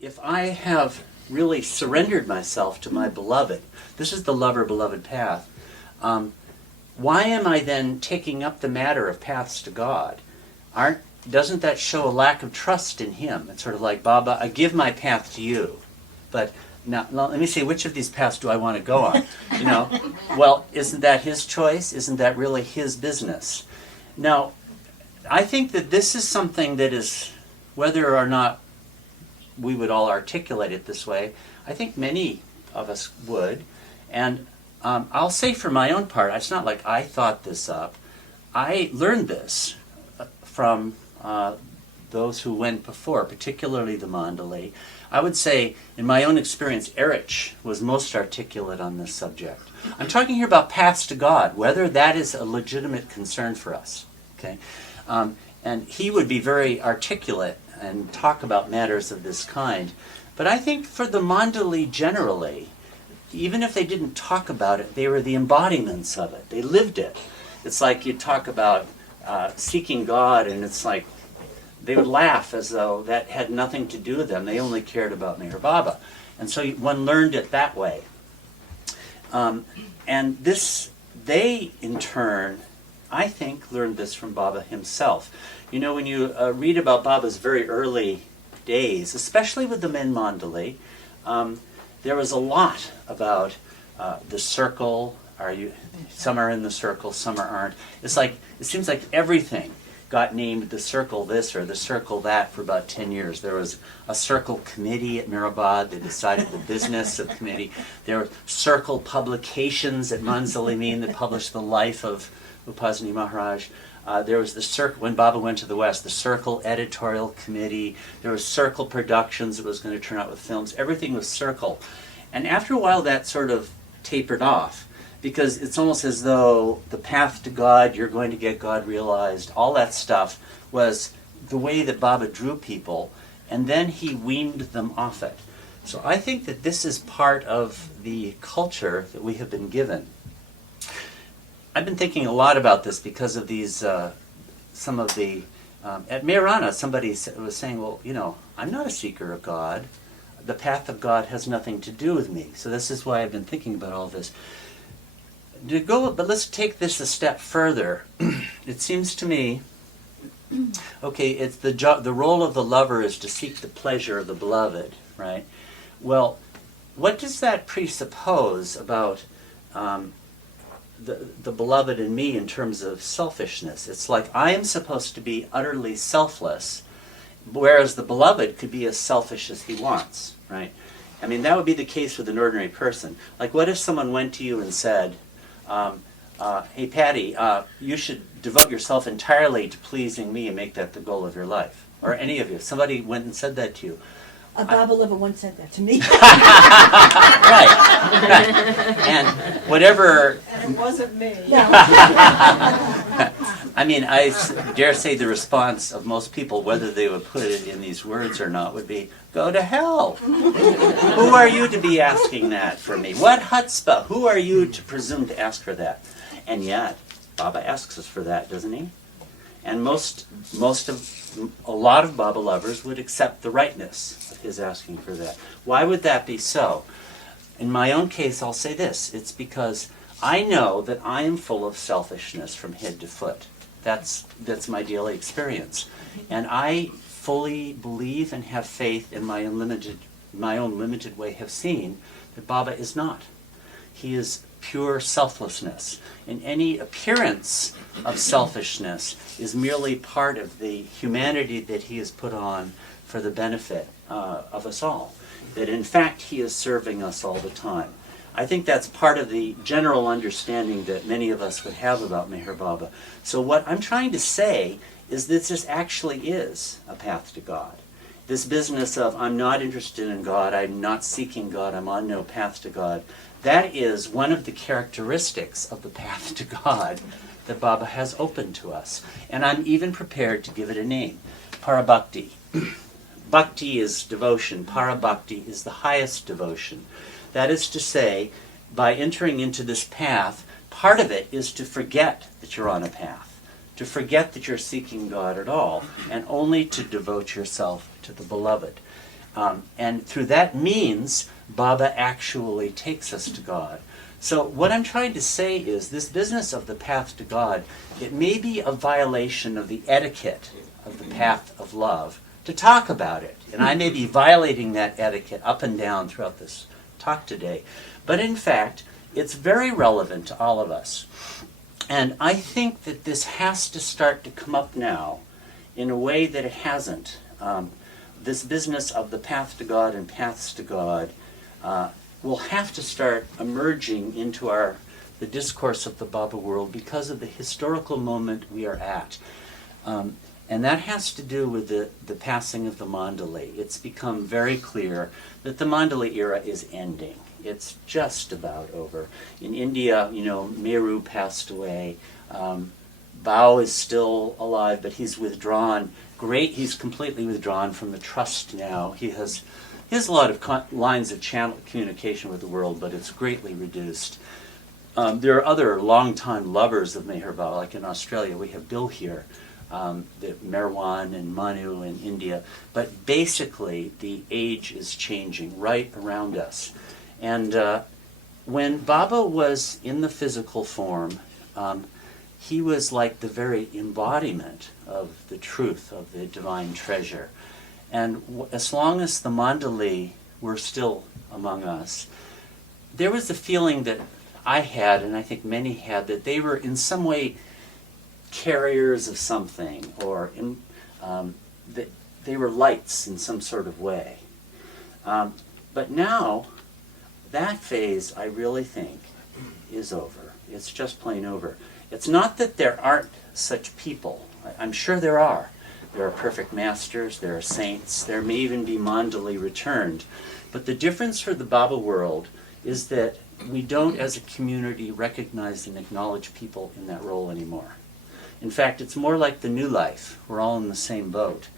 if I have really surrendered myself to my beloved, this is the lover-beloved path, why am I then taking up the matter of paths to God? Doesn't that show a lack of trust in him? It's sort of like, Baba, I give my path to you, but now let me see, which of these paths do I want to go on? Well, isn't that his choice? Isn't that really his business? Now, I think that this is something that is, whether or not we would all articulate it this way, I think many of us would. And I'll say for my own part, it's not like I thought this up. I learned this from those who went before, particularly the Mandali. I would say, in my own experience, Erich was most articulate on this subject. I'm talking here about paths to God, whether that is a legitimate concern for us. Okay, and he would be very articulate and talk about matters of this kind. But I think for the Mandali generally, even if they didn't talk about it, they were the embodiments of it. They lived it. It's like you talk about seeking God, and it's like they would laugh as though that had nothing to do with them. They only cared about Meher Baba. And so one learned it that way. And this, they in turn, I think, learned this from Baba himself. When you read about Baba's very early days, especially with the men Mandali, there was a lot about the circle. Some are in the circle, some aren't. It seems like everything got named the circle this or the circle that for about 10 years. There was a circle committee at Mirabad that decided the business of committee. There were circle publications at Manzalimin that published the life of Upasani Maharaj. There was the circle, when Baba went to the West, the circle editorial committee. There was circle productions that was going to turn out with films. Everything was circle. And after a while that sort of tapered off, because it's almost as though the path to God, you're going to get God realized, all that stuff was the way that Baba drew people, and then he weaned them off it. So I think that this is part of the culture that we have been given. I've been thinking a lot about this because of these, some of the, at Mehrana, somebody was saying, well, I'm not a seeker of God. The path of God has nothing to do with me. So this is why I've been thinking about all this. But let's take this a step further. It seems to me, okay, it's the role of the lover is to seek the pleasure of the beloved, right? Well, what does that presuppose about the beloved and me in terms of selfishness? It's like I am supposed to be utterly selfless, whereas the beloved could be as selfish as he wants, right? I mean, that would be the case with an ordinary person. Like, what if someone went to you and said, hey, Patty, you should devote yourself entirely to pleasing me and make that the goal of your life? Or any of you. Somebody went and said that to you. Baba Lover once said that to me. Right. And whatever... And it wasn't me. I mean, I dare say the response of most people, whether they would put it in these words or not, would be, go to hell. Who are you to be asking that for me? What chutzpah? Who are you to presume to ask for that? And yet, Baba asks us for that, doesn't he? And a lot of Baba lovers would accept the rightness of his asking for that. Why would that be so? In my own case, I'll say this. It's because I know that I am full of selfishness from head to foot. That's my daily experience. And I fully believe and have faith in my own limited way have seen that Baba is not. He is pure selflessness. And any appearance of selfishness is merely part of the humanity that he has put on for the benefit of us all. That in fact he is serving us all the time. I think that's part of the general understanding that many of us would have about Meher Baba. So what I'm trying to say is that this actually is a path to God. This business of I'm not interested in God, I'm not seeking God, I'm on no path to God, that is one of the characteristics of the path to God that Baba has opened to us. And I'm even prepared to give it a name, Parabhakti. Bhakti is devotion, Parabhakti is the highest devotion. That is to say, by entering into this path, part of it is to forget that you're on a path, to forget that you're seeking God at all, and only to devote yourself to the beloved. And through that means, Baba actually takes us to God. So what I'm trying to say is this business of the path to God, it may be a violation of the etiquette of the path of love to talk about it. And I may be violating that etiquette up and down throughout this talk today. But in fact, it's very relevant to all of us. And I think that this has to start to come up now in a way that it hasn't. This business of the path to God and paths to God will have to start emerging into the discourse of the Baba world because of the historical moment we are at. And that has to do with the passing of the Mandali. It's become very clear that the Mandali era is ending. It's just about over. In India, Meru passed away. Bao is still alive, but he's withdrawn. He's completely withdrawn from the trust now. He has a lot of lines of channel communication with the world, but it's greatly reduced. There are other long-time lovers of Meher Baba, like in Australia. We have Bill here, the Merwan and Manu in India. But basically, the age is changing right around us. And when Baba was in the physical form, he was like the very embodiment of the truth of the divine treasure. And as long as the Mandali were still among us, there was the feeling that I had, and I think many had, that they were in some way carriers of something, or that they were lights in some sort of way. But now, that phase, I really think, is over. It's just plain over. It's not that there aren't such people. I'm sure there are. There are perfect masters, there are saints, there may even be Mandali returned. But the difference for the Baba world is that we don't, as a community, recognize and acknowledge people in that role anymore. In fact, it's more like the new life. We're all in the same boat.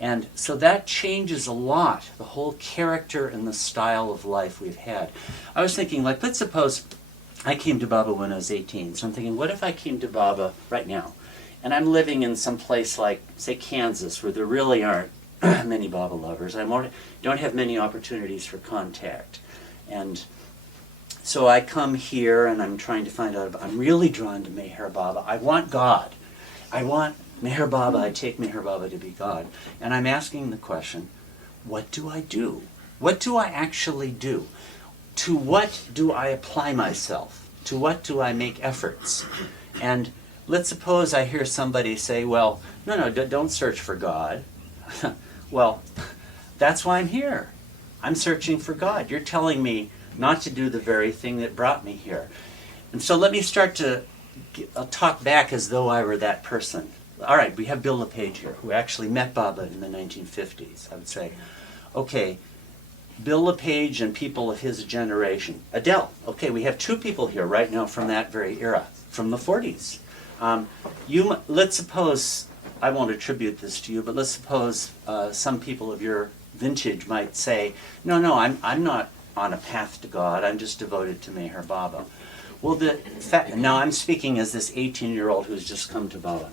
And so that changes a lot, the whole character and the style of life we've had. I was thinking, let's suppose I came to Baba when I was 18. So I'm thinking, what if I came to Baba right now? And I'm living in some place like, say, Kansas, where there really aren't many Baba lovers. I don't have many opportunities for contact. And so I come here and I'm trying to find out, I'm really drawn to Meher Baba. I want God. I want Meher Baba. I take Meher Baba to be God. And I'm asking the question, what do I do? What do I actually do? To what do I apply myself? To what do I make efforts? And let's suppose I hear somebody say, well, no, don't search for God. Well, that's why I'm here. I'm searching for God. You're telling me not to do the very thing that brought me here. And so let me start to talk back as though I were that person. All right, we have Bill LePage here, who actually met Baba in the 1950s. I would say, okay, Bill LePage and people of his generation. Adele, okay, we have two people here right now from that very era, from the 40s. Let's suppose, I won't attribute this to you, but let's suppose some people of your vintage might say, no, I'm not on a path to God, I'm just devoted to Meher Baba. Well, now I'm speaking as this 18-year-old who's just come to Baba.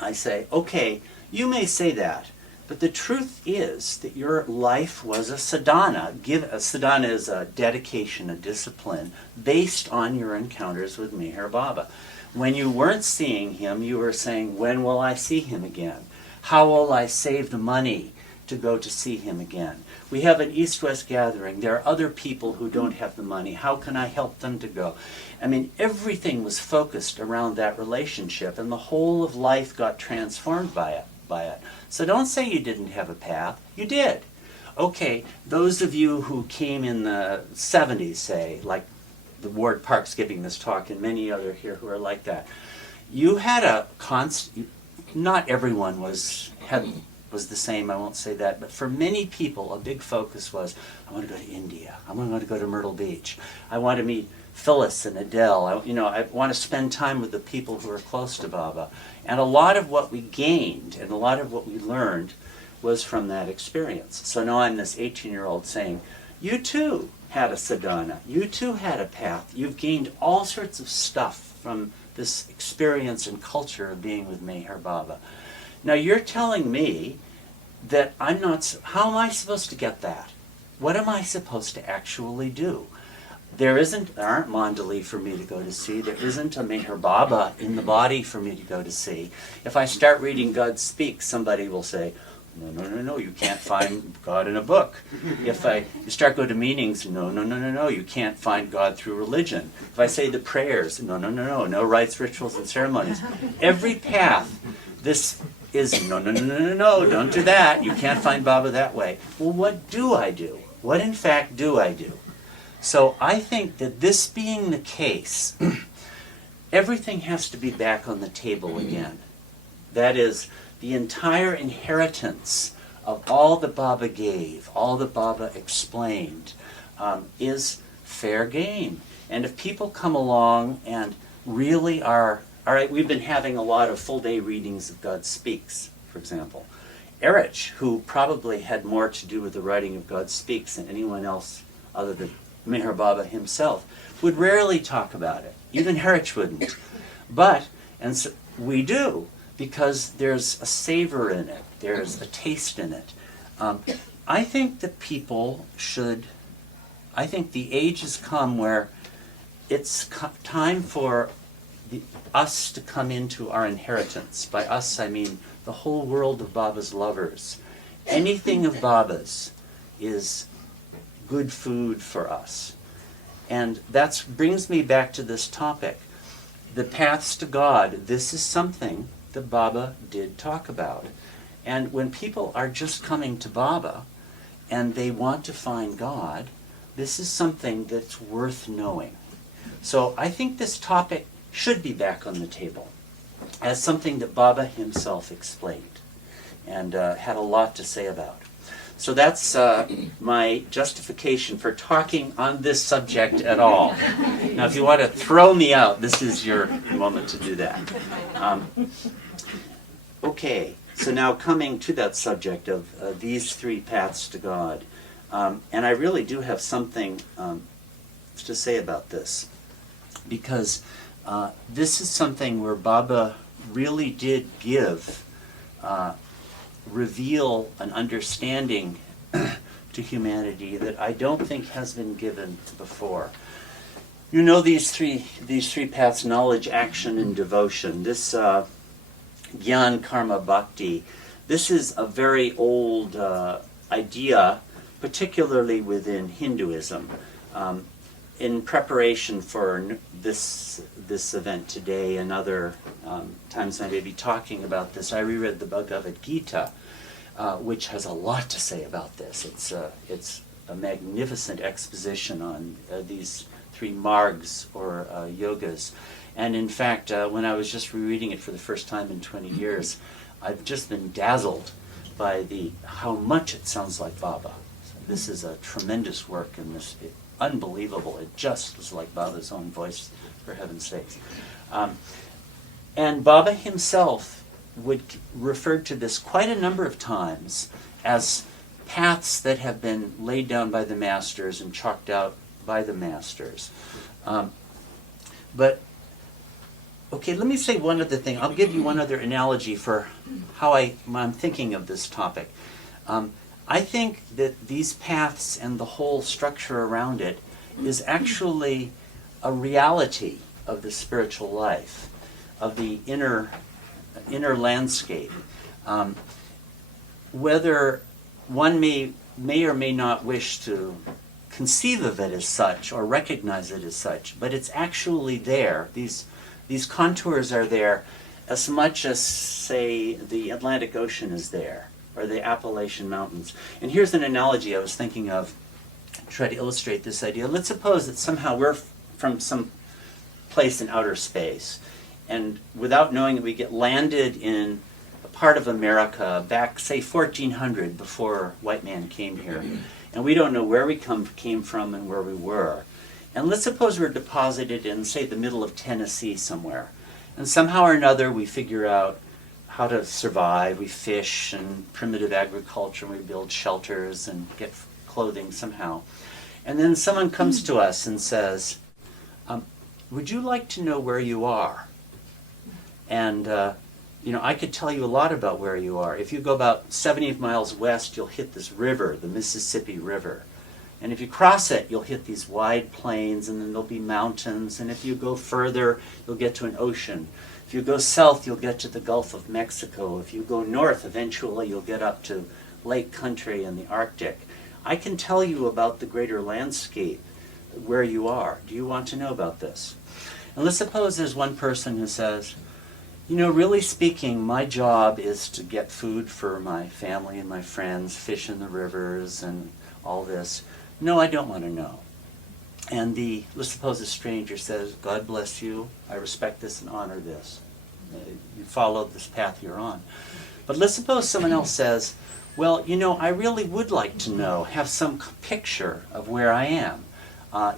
I say, okay, you may say that, but the truth is that your life was a sadhana. A sadhana is a dedication, a discipline, based on your encounters with Meher Baba. When you weren't seeing him, you were saying, when will I see him again? How will I save the money to go to see him again? We have an East-West gathering. There are other people who don't have the money. How can I help them to go? I mean, everything was focused around that relationship, and the whole of life got transformed by it. So don't say you didn't have a path. You did. Okay, those of you who came in the 70s, say, like the Ward Park's giving this talk, and many other here who are like that, you had a constant. Not everyone was the same, I won't say that, but for many people a big focus was, I want to go to India, I want to go to Myrtle Beach, I want to meet Phyllis and Adele, I want to spend time with the people who are close to Baba. And a lot of what we gained and a lot of what we learned was from that experience. So now I'm this 18-year-old saying, you too had a sadhana, you too had a path, you've gained all sorts of stuff from this experience and culture of being with Meher Baba. Now you're telling me that I'm not, how am I supposed to get that? What am I supposed to actually do? There aren't Mandali for me to go to see. There isn't a Meher Baba in the body for me to go to see. If I start reading God Speaks, somebody will say, no, you can't find God in a book. If you start going to meetings, no, you can't find God through religion. If I say the prayers, no rites, rituals, and ceremonies. Every path, this is no, don't do that. You can't find Baba that way. Well, what do I do? What in fact do I do? So I think that this being the case, everything has to be back on the table again. That is, the entire inheritance of all that Baba gave, all that Baba explained, is fair game. And if people come along and really are, all right, we've been having a lot of full-day readings of God Speaks, for example. Erich, who probably had more to do with the writing of God Speaks than anyone else other than Meher Baba himself, would rarely talk about it. Even Erich wouldn't. But, and so we do, because there's a savor in it, there's a taste in it. I think that people should, I think the age has come where it's time for us to come into our inheritance. By us, I mean the whole world of Baba's lovers. Anything of Baba's is good food for us. And that brings me back to this topic. The paths to God, this is something that Baba did talk about. And when people are just coming to Baba and they want to find God, this is something that's worth knowing. So I think this topic should be back on the table as something that Baba himself explained and had a lot to say about. So that's my justification for talking on this subject at all. Now, if you want to throw me out, this is your moment to do that. Okay, so now coming to that subject of these three paths to God. And I really do have something to say about this, because this is something where Baba really did reveal an understanding to humanity that I don't think has been given before. You know these three paths: knowledge, action, and devotion. This Gyan Karma Bhakti, this is a very old idea, particularly within Hinduism. In preparation for this event today and other times I may be talking about this, I reread the Bhagavad Gita, which has a lot to say about this. It's a magnificent exposition on these three margs or yogas. And in fact, when I was just rereading it for the first time in 20 years, I've just been dazzled by how much it sounds like Baba. This is a tremendous work, and unbelievable. It just was like Baba's own voice, for heaven's sakes. And Baba himself would refer to this quite a number of times as paths that have been laid down by the masters and chalked out by the masters. But, okay, let me say one other thing. I'll give you one other analogy for how I'm thinking of this topic. I think that these paths and the whole structure around it is actually a reality of the spiritual life, of the inner landscape. Whether one may or may not wish to conceive of it as such or recognize it as such, but it's actually there. These contours are there as much as, say, the Atlantic Ocean is there, or the Appalachian Mountains. And here's an analogy I was thinking of to try to illustrate this idea. Let's suppose that somehow we're from some place in outer space, and without knowing it, we get landed in a part of America back, say, 1400, before white man came here. And we don't know where we came from and where we were. And let's suppose we're deposited in, say, the middle of Tennessee somewhere. And somehow or another we figure out how to survive. We fish and primitive agriculture, and we build shelters and get clothing somehow. And then someone comes to us and says, would you like to know where you are? And I could tell you a lot about where you are. If you go about 70 miles west, you'll hit this river, the Mississippi River. And if you cross it, you'll hit these wide plains, and then there'll be mountains. And if you go further, you'll get to an ocean. If you go south, you'll get to the Gulf of Mexico. If you go north, eventually you'll get up to lake country and the Arctic. I can tell you about the greater landscape where you are. Do you want to know about this? And let's suppose there's one person who says, really speaking, my job is to get food for my family and my friends, fish in the rivers and all this. No, I don't want to know. And let's suppose a stranger says, God bless you, I respect this and honor this. You follow this path you're on. But let's suppose someone else says, well, I really would like to know, have some picture of where I am.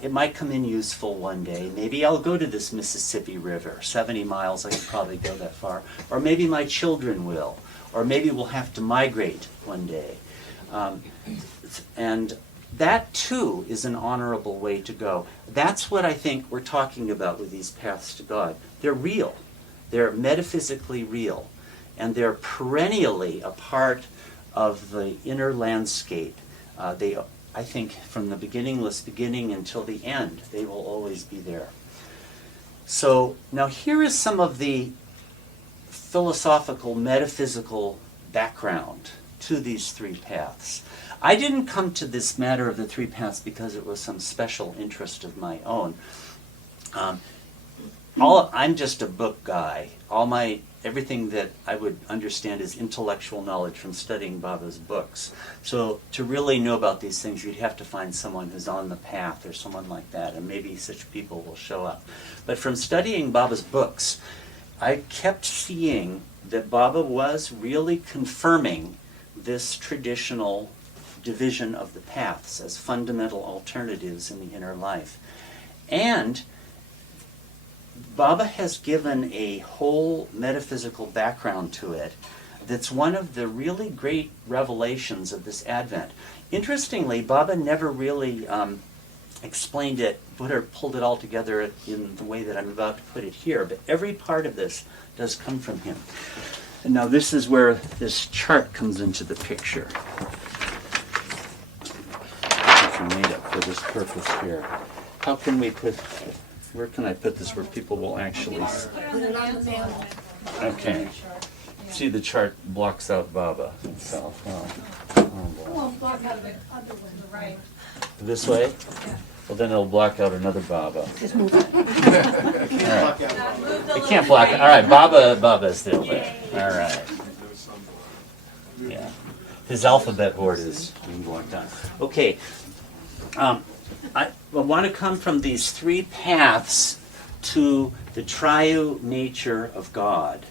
It might come in useful one day. Maybe I'll go to this Mississippi River, 70 miles, I could probably go that far. Or maybe my children will. Or maybe we'll have to migrate one day. And that too is an honorable way to go. That's what I think we're talking about with these paths to God. They're real. They're metaphysically real. And they're perennially a part of the inner landscape. I think from the beginningless beginning until the end, they will always be there. So now here is some of the philosophical, metaphysical background to these three paths. I didn't come to this matter of the three paths because it was some special interest of my own. I'm just a book guy. Everything that I would understand is intellectual knowledge from studying Baba's books. So to really know about these things, you'd have to find someone who's on the path or someone like that, and maybe such people will show up. But from studying Baba's books, I kept seeing that Baba was really confirming this traditional division of the paths as fundamental alternatives in the inner life. And Baba has given a whole metaphysical background to it that's one of the really great revelations of this Advent. Interestingly, Baba never really explained it, pulled it all together in the way that I'm about to put it here, but every part of this does come from him. And now this is where this chart comes into the picture. It's made up for this purpose here. How can we where can I put this where people will actually see? Okay. See, the chart blocks out Baba himself. Right. This way? Well, then it'll block out another Baba. Just move it. All right. It can't block. All right, Baba's still there. All right. Yeah. His alphabet board is being blocked out. Okay. I want to come from these three paths to the triune nature of God.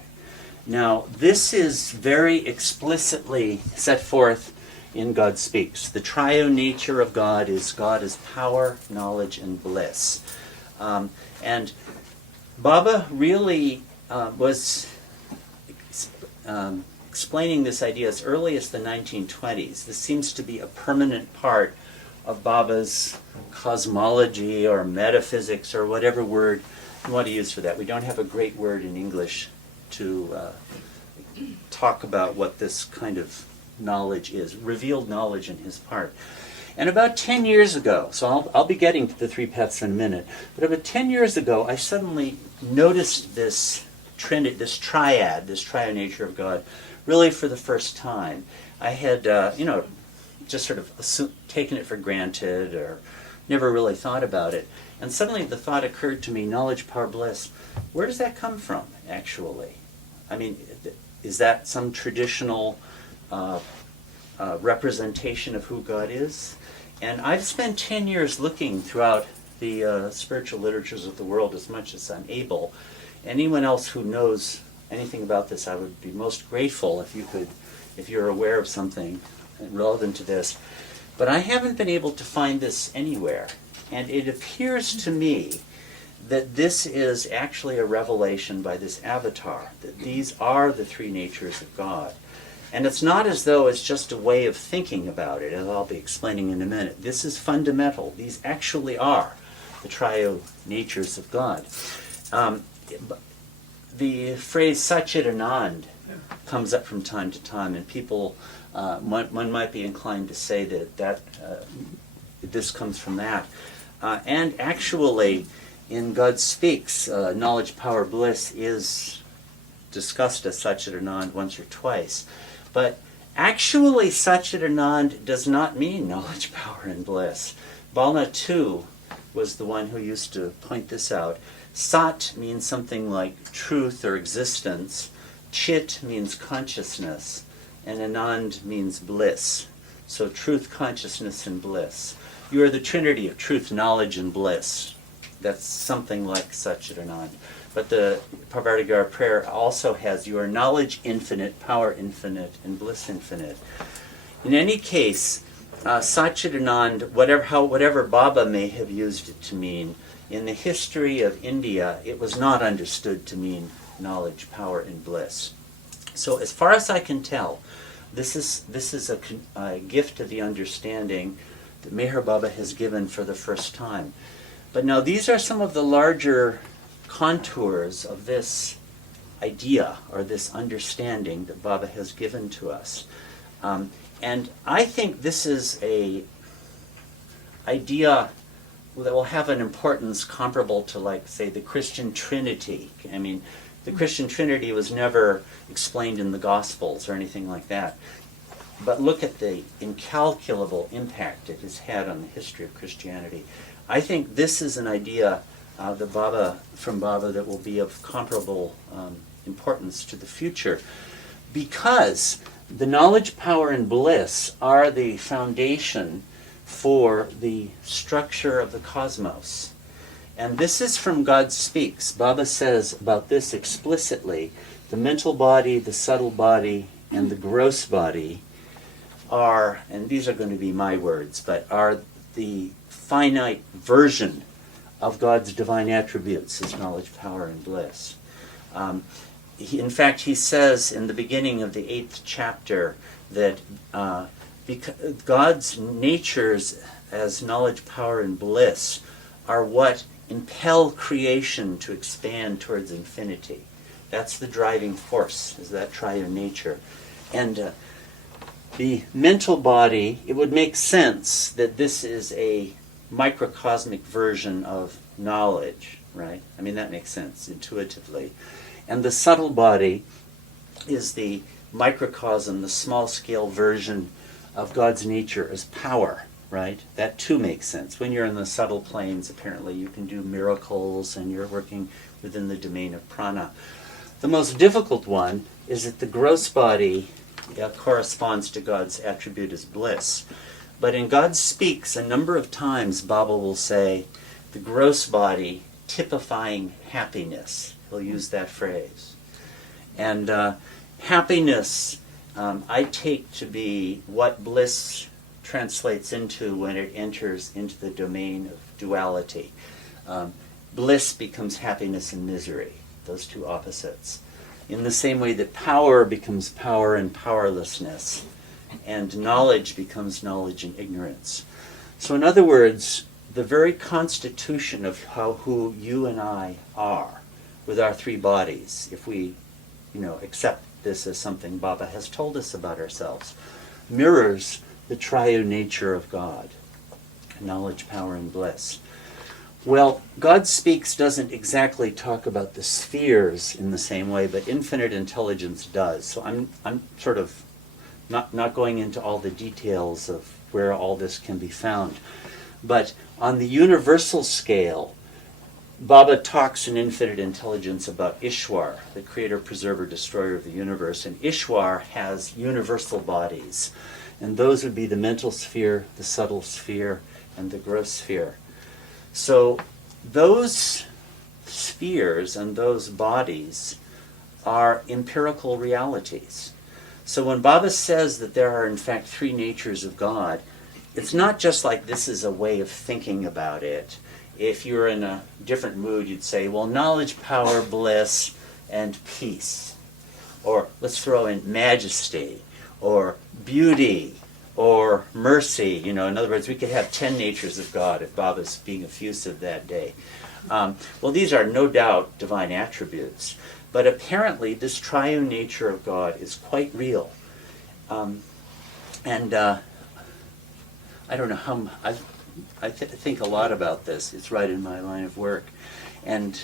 Now, this is very explicitly set forth in God Speaks. The triune nature of God is power, knowledge, and bliss. And Baba really was explaining this idea as early as the 1920s. This seems to be a permanent part of Baba's cosmology or metaphysics or whatever word you want to use for that. We don't have a great word in English to talk about what this kind of knowledge is, revealed knowledge in his part. And about 10 years ago, so I'll be getting to the three paths in a minute, but about 10 years ago, I suddenly noticed this triad, this triune nature of God, really for the first time. I had, just sort of taken it for granted or never really thought about it. And suddenly the thought occurred to me, knowledge, power, bliss, where does that come from, actually? I mean, is that some traditional representation of who God is? And I've spent 10 years looking throughout the spiritual literatures of the world as much as I'm able. Anyone else who knows anything about this, I would be most grateful if you're aware of something relevant to this. But I haven't been able to find this anywhere. And it appears to me that this is actually a revelation by this avatar, that these are the three natures of God. And it's not as though it's just a way of thinking about it, as I'll be explaining in a minute. This is fundamental. These actually are the triune natures of God. The phrase Satchit Anand comes up from time to time, and people, one might be inclined to say that this comes from that. And actually, in God Speaks, knowledge, power, bliss is discussed as Satchitanand once or twice. But actually, Satchitanand does not mean knowledge, power, and bliss. Balna too was the one who used to point this out. Sat means something like truth or existence. Chit means consciousness. And Anand means bliss. So truth, consciousness, and bliss. You are the trinity of truth, knowledge, and bliss. That's something like Satchitanand. But the Parvartigar prayer also has you are knowledge infinite, power infinite, and bliss infinite. In any case, Satchitanand, whatever Baba may have used it to mean, in the history of India, it was not understood to mean knowledge, power, and bliss. So as far as I can tell, this is a gift of the understanding that Meher Baba has given for the first time. But now these are some of the larger contours of this idea or this understanding that Baba has given to us. And I think this is a idea that will have an importance comparable to, like, say, the Christian Trinity. I mean, the Christian Trinity was never explained in the Gospels or anything like that. But look at the incalculable impact it has had on the history of Christianity. I think this is an idea from Baba that will be of comparable importance to the future, because the knowledge, power, and bliss are the foundation for the structure of the cosmos. And this is from God Speaks. Baba says about this explicitly, the mental body, the subtle body, and the gross body are, and these are going to be my words, but are the finite version of God's divine attributes as knowledge, power, and bliss. In fact, he says in the beginning of the 8th chapter that God's natures as knowledge, power, and bliss are what impel creation to expand towards infinity. That's the driving force, is that triune nature. And the mental body, it would make sense that this is a microcosmic version of knowledge, right? I mean, that makes sense intuitively. And the subtle body is the microcosm, the small-scale version of God's nature as power, right? That too makes sense. When you're in the subtle planes, apparently you can do miracles and you're working within the domain of prana. The most difficult one is that the gross body corresponds to God's attribute as bliss. But in God Speaks, a number of times Baba will say, the gross body typifying happiness. He'll use that phrase. And happiness, I take to be what bliss translates into when it enters into the domain of duality. Bliss becomes happiness and misery, those two opposites. In the same way that power becomes power and powerlessness, and knowledge becomes knowledge and ignorance. So in other words, the very constitution of who you and I are, with our three bodies, if we accept this as something Baba has told us about ourselves, mirrors the triune nature of God, knowledge, power, and bliss. Well, God Speaks doesn't exactly talk about the spheres in the same way, but infinite intelligence does. So I'm sort of not going into all the details of where all this can be found. But on the universal scale, Baba talks in Infinite Intelligence about Ishwar, the creator, preserver, destroyer of the universe. And Ishwar has universal bodies. And those would be the mental sphere, the subtle sphere, and the gross sphere. So those spheres and those bodies are empirical realities. So when Baba says that there are in fact three natures of God, it's not just like this is a way of thinking about it. If you're in a different mood, you'd say, well, knowledge, power, bliss, and peace. Or let's throw in majesty, or beauty, or mercy. In other words, we could have 10 natures of God if Baba's being effusive that day. Well, these are no doubt divine attributes. But apparently this triune nature of God is quite real. I don't know how, I think a lot about this. It's right in my line of work. And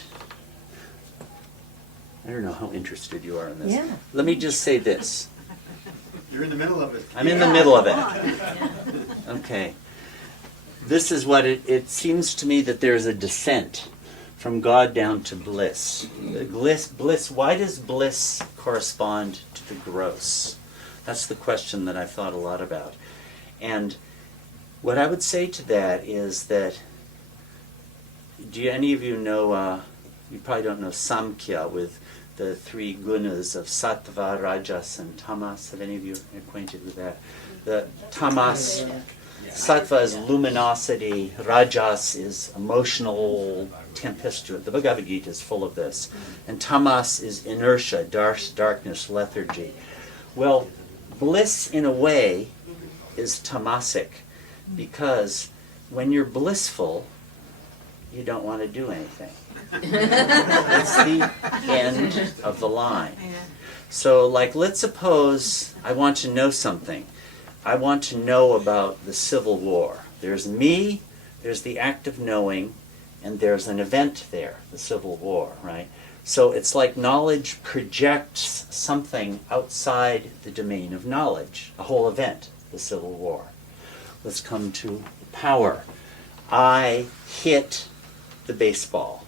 I don't know how interested you are in this. Yeah. Let me just say this. You're in the middle of it. I'm in the middle of it. Okay. This is what it seems to me that there's a descent from God down to bliss. Bliss, why does bliss correspond to the gross? That's the question that I've thought a lot about. And what I would say to that is that, do any of you know, you probably don't know Samkhya with the three gunas of sattva, rajas, and tamas. Have any of you acquainted with that? The tamas, sattva is luminosity, rajas is emotional tempestuous. The Bhagavad Gita is full of this. And tamas is inertia, darkness, lethargy. Well, bliss in a way is tamasic, because when you're blissful, you don't want to do anything. It's the end of the line. So, like, let's suppose I want to know something. I want to know about the Civil War. There's me, there's the act of knowing, and there's an event there, the Civil War, right? So it's like knowledge projects something outside the domain of knowledge, a whole event, the Civil War. Let's come to power. I hit the baseball.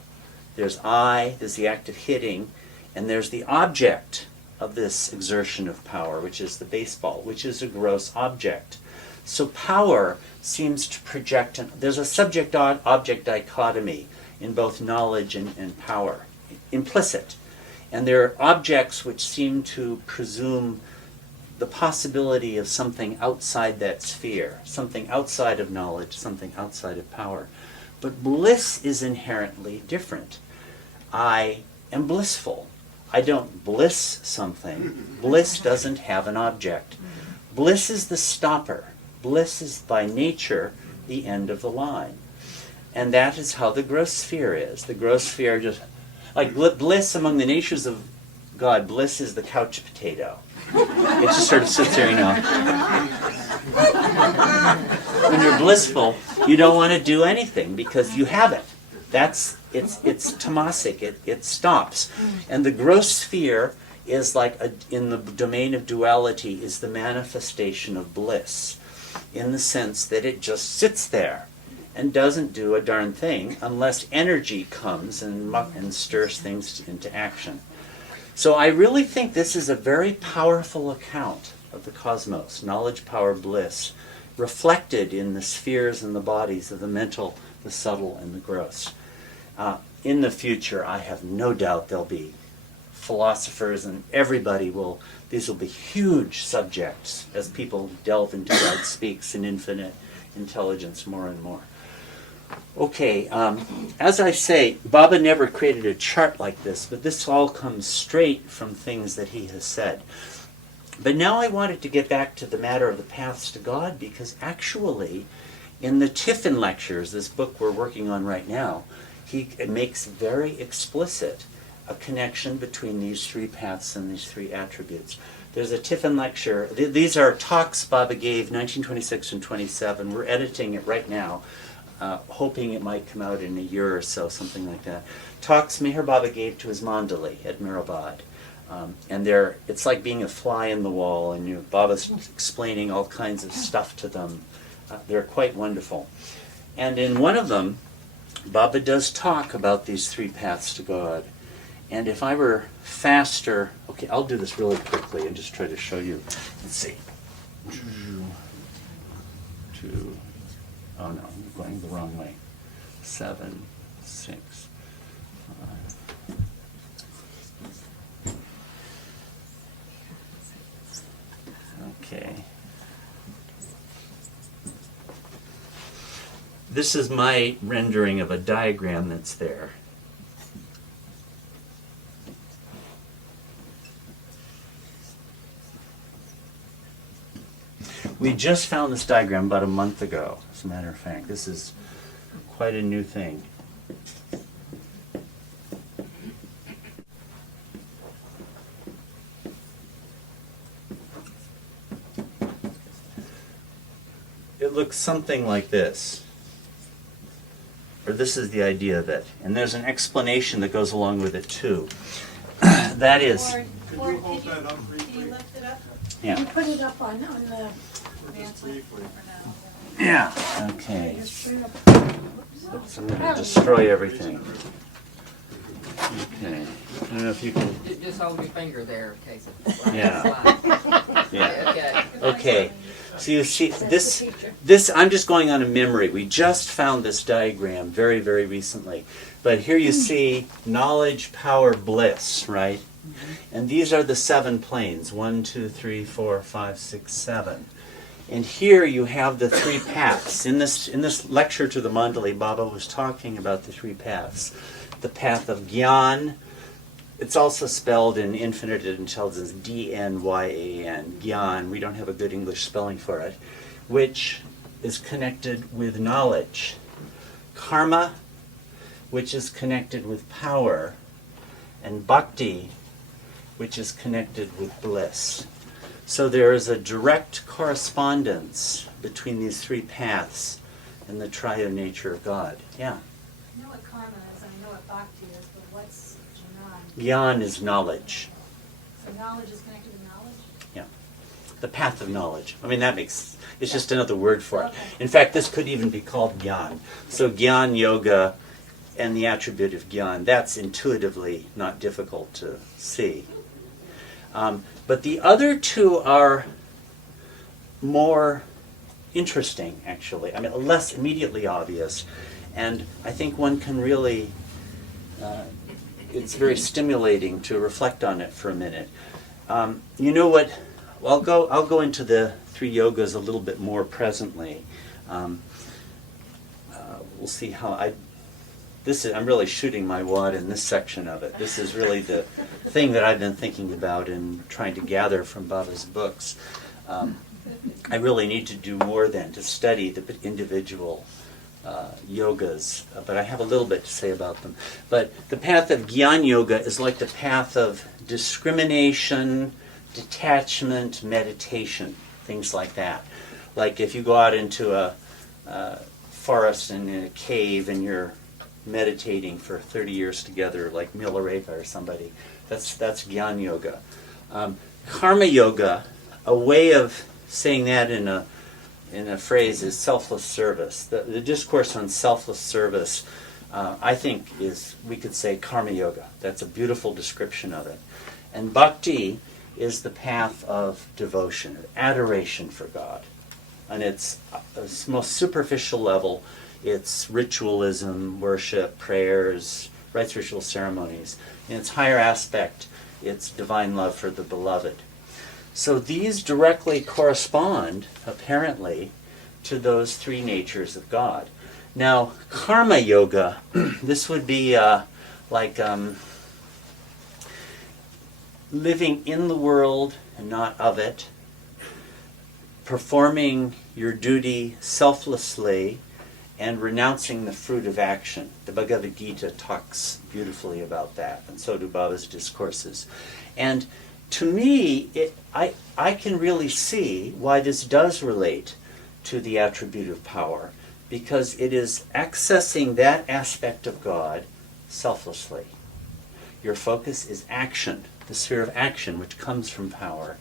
There's the act of hitting, and there's the object of this exertion of power, which is the baseball, which is a gross object. So power seems to project, there's a subject-object dichotomy in both knowledge and power, implicit. And there are objects which seem to presume the possibility of something outside that sphere, something outside of knowledge, something outside of power. But bliss is inherently different. I am blissful. I don't bliss something. Bliss doesn't have an object. Bliss is the stopper. Bliss is by nature the end of the line. And that is how the gross sphere is. The gross sphere just, like bliss among the natures of God, bliss is the couch potato. It just sort of sits there, you know. When you're blissful, you don't want to do anything because you have it. It's tamasic, it stops. And the gross sphere is like, in the domain of duality, is the manifestation of bliss, in the sense that it just sits there and doesn't do a darn thing unless energy comes and stirs things into action. So I really think this is a very powerful account of the cosmos, knowledge, power, bliss, reflected in the spheres and the bodies of the mental, the subtle, and the gross. In the future, I have no doubt there'll be philosophers and these will be huge subjects as people delve into God speaks and infinite intelligence more and more. Okay, as I say, Baba never created a chart like this, but this all comes straight from things that he has said. But now I wanted to get back to the matter of the paths to God, because actually, in the Tiffin lectures, this book we're working on right now, he makes very explicit a connection between these three paths and these three attributes. There's a Tiffin lecture. These are talks Baba gave, 1926 and 27. We're editing it right now, hoping it might come out in a year or so, something like that. Talks Meher Baba gave to his Mandali at Mirabad. And it's like being a fly in the wall, and Baba's explaining all kinds of stuff to them. They're quite wonderful. And in one of them, Baba does talk about these three paths to God. And if I were faster, okay, I'll do this really quickly and just try to show you. Let's see. Oh no, I'm going the wrong way. 7, 6, 5. Okay. This is my rendering of a diagram that's there. We just found this diagram about a month ago, as a matter of fact. This is quite a new thing. it looks something like this. Or this is the idea of it. And there's an explanation that goes along with it too. That is, Could you hold that up Can you briefly? lift it up? yeah. You put it up on the, Just briefly. Yeah. Okay. just put it up. Oops, I'm going to destroy everything. Okay. I don't know if you can. Just hold your finger there in case it. Yeah. Yeah. Okay. Okay. So you see, That's this, the teacher. this, I'm just going on a memory. We just found this diagram very, very recently. But here you see knowledge, power, bliss, right? And these are the 7 planes. 1, 2, 3, 4, 5, 6, 7. And here you have the 3 paths. In this lecture to the Mandali, Baba was talking about the 3 paths. The path of Gyan. It's also spelled in infinite intelligence, D-N-Y-A-N, Gyan. We don't have a good English spelling for it, which is connected with knowledge. Karma, which is connected with power. And Bhakti, which is connected with bliss. So there is a direct correspondence between these 3 paths and the triune nature of God. Yeah. I know what karma is, and I know what bhakti is, but what's jnana? Gyan is knowledge. So knowledge is connected to knowledge? Yeah. The path of knowledge. I mean, that makes, it's just another word for it. Okay. In fact, this could even be called Gyan. So Gyan Yoga and the attribute of Gyan, that's intuitively not difficult to see. But the other 2 are more interesting, actually. I mean, less immediately obvious. And I think one can really, it's very stimulating to reflect on it for a minute. You know what? Well, I'll go into the 3 yogas a little bit more presently. We'll see how I'm really shooting my wad in this section of it. This is really the thing that I've been thinking about and trying to gather from Baba's books. I really need to do more than to study the individual yogas, but I have a little bit to say about them. But the path of Gyan Yoga is like the path of discrimination, detachment, meditation, things like that. Like if you go out into a forest and in a cave and you're meditating for 30 years together, like Milarepa or somebody. That's Gyan Yoga. Karma Yoga, a way of saying that in a phrase is selfless service. The discourse on selfless service, I think, is, we could say, Karma Yoga. That's a beautiful description of it. And Bhakti is the path of devotion, adoration for God. On its most superficial level, it's ritualism, worship, prayers, rites, ritual ceremonies. In its higher aspect, it's divine love for the beloved. So these directly correspond, apparently, to those 3 natures of God. Now, Karma Yoga, this would be like living in the world and not of it, performing your duty selflessly, and renouncing the fruit of action. The Bhagavad Gita talks beautifully about that, and so do Baba's discourses. And to me, I can really see why this does relate to the attribute of power, because it is accessing that aspect of God selflessly. Your focus is action, the sphere of action, which comes from power,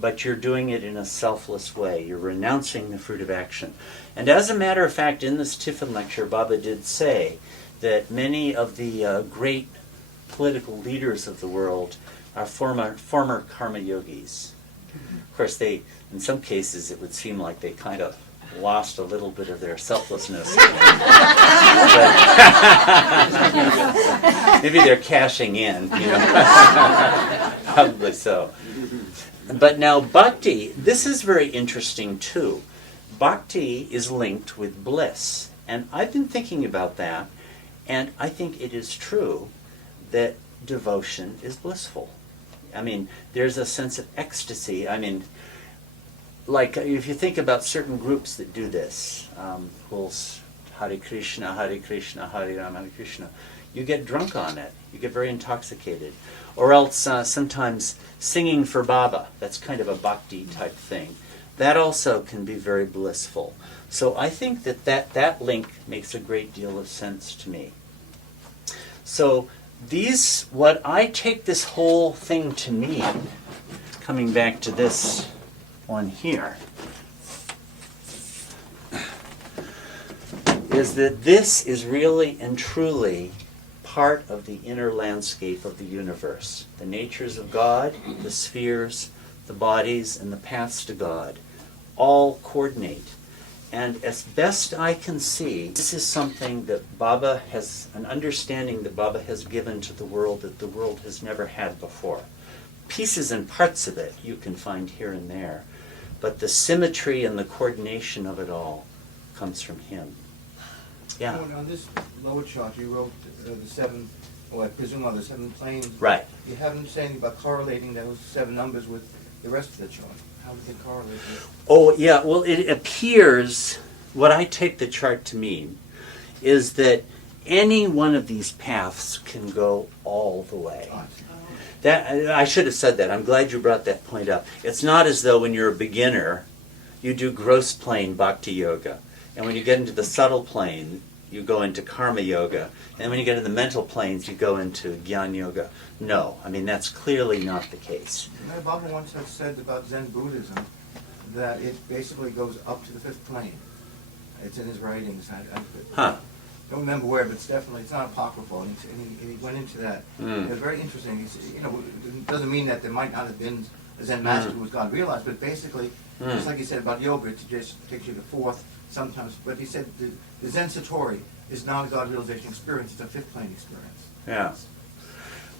but you're doing it in a selfless way. You're renouncing the fruit of action. And as a matter of fact, in this Tiffin lecture, Baba did say that many of the great political leaders of the world are former karma yogis. Of course, in some cases, it would seem like they kind of lost a little bit of their selflessness. Maybe they're cashing in, you know. Probably so. But now Bhakti, this is very interesting too. Bhakti is linked with bliss. And I've been thinking about that, and I think it is true that devotion is blissful. I mean, there's a sense of ecstasy. I mean, like if you think about certain groups that do this, Hare Krishna, Hare Rama, Hare Krishna, you get drunk on it. You get very intoxicated. Or else sometimes singing for Baba. That's kind of a bhakti type thing. that also can be very blissful. So I think that link makes a great deal of sense to me. So what I take this whole thing to mean, coming back to this one here, is that this is really and truly part of the inner landscape of the universe. The natures of God, the spheres, the bodies, and the paths to God all coordinate. And as best I can see, this is something that Baba has, an understanding that Baba has given to the world that the world has never had before. Pieces and parts of it you can find here and there, but the symmetry and the coordination of it all comes from him. Yeah. On this lower chart, you wrote the 7, or I presume are the 7 planes. Right. You haven't said anything about correlating those 7 numbers with the rest of the chart. How do they correlate with? Oh, yeah. Well, it appears, what I take the chart to mean, is that any one of these paths can go all the way. That I should have said that. I'm glad you brought that point up. It's not as though when you're a beginner, you do gross plane bhakti yoga. And when you get into the subtle plane, you go into karma yoga. And when you get in the mental planes, you go into jnana yoga. No, I mean, that's clearly not the case. Baba once had said about Zen Buddhism that it basically goes up to the 5th plane. It's in his writings. I don't remember where, but it's not apocryphal. And he went into that. It was very interesting. It doesn't mean that there might not have been a Zen master who was God realized, but basically, just like he said about yoga, it just takes you to 4th sometimes. But he said the Zen Satori is not a God realization experience; it's a 5th plane experience. Yeah.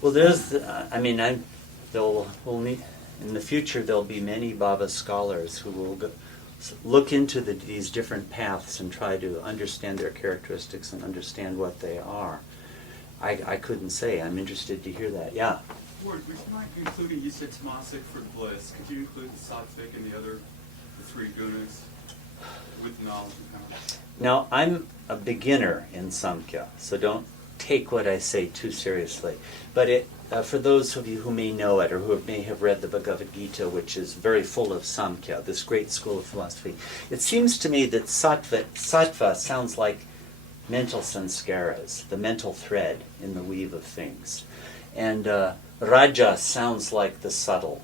Well, there's, we'll meet in the future. There'll be many Baba scholars who will look into these different paths and try to understand their characteristics and understand what they are. I couldn't say. I'm interested to hear that. Yeah. Ward, would you mind including, you said tamasic for bliss. Could you include the sattvic and the 3 gunas with knowledge and power? Now, I'm a beginner in Samkhya, so don't take what I say too seriously. But for those of you who may know it or who may have read the Bhagavad Gita, which is very full of Samkhya, this great school of philosophy, it seems to me that sattva sounds like mental sanskaras, the mental thread in the weave of things. And Raja sounds like the subtle,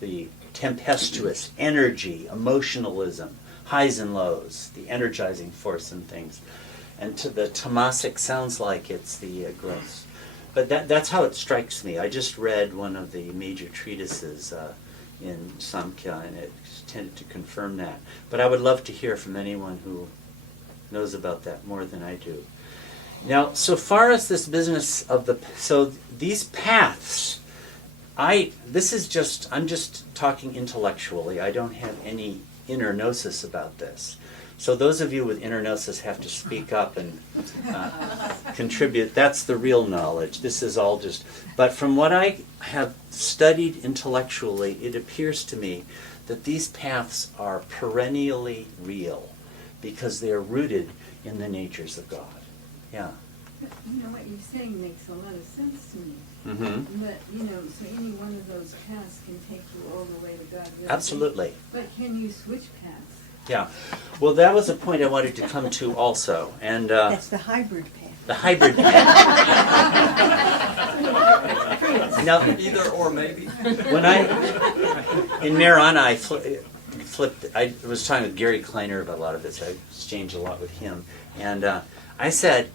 the tempestuous energy, emotionalism, highs and lows, the energizing force in things. And to the tamasic sounds like it's the gross. But that's how it strikes me. I just read one of the major treatises in Samkhya, and it tended to confirm that. But I would love to hear from anyone who knows about that more than I do. Now, so far as this business of these paths, I'm just talking intellectually. I don't have any inner gnosis about this. So those of you with inner gnosis have to speak up and contribute. That's the real knowledge. This is all just... But from what I have studied intellectually, it appears to me that these paths are perennially real because they are rooted in the natures of God. Yeah. You know, what you're saying makes a lot of sense to me. Mm-hmm. But, so any one of those paths can take you all the way to God. Absolutely. But can you switch paths? Yeah. Well, that was a point I wanted to come to also. And That's the hybrid path. the hybrid path. Now, Either or maybe. when in Mariana, I flipped. I was talking with Gary Kleiner about a lot of this. I exchanged a lot with him, and I said,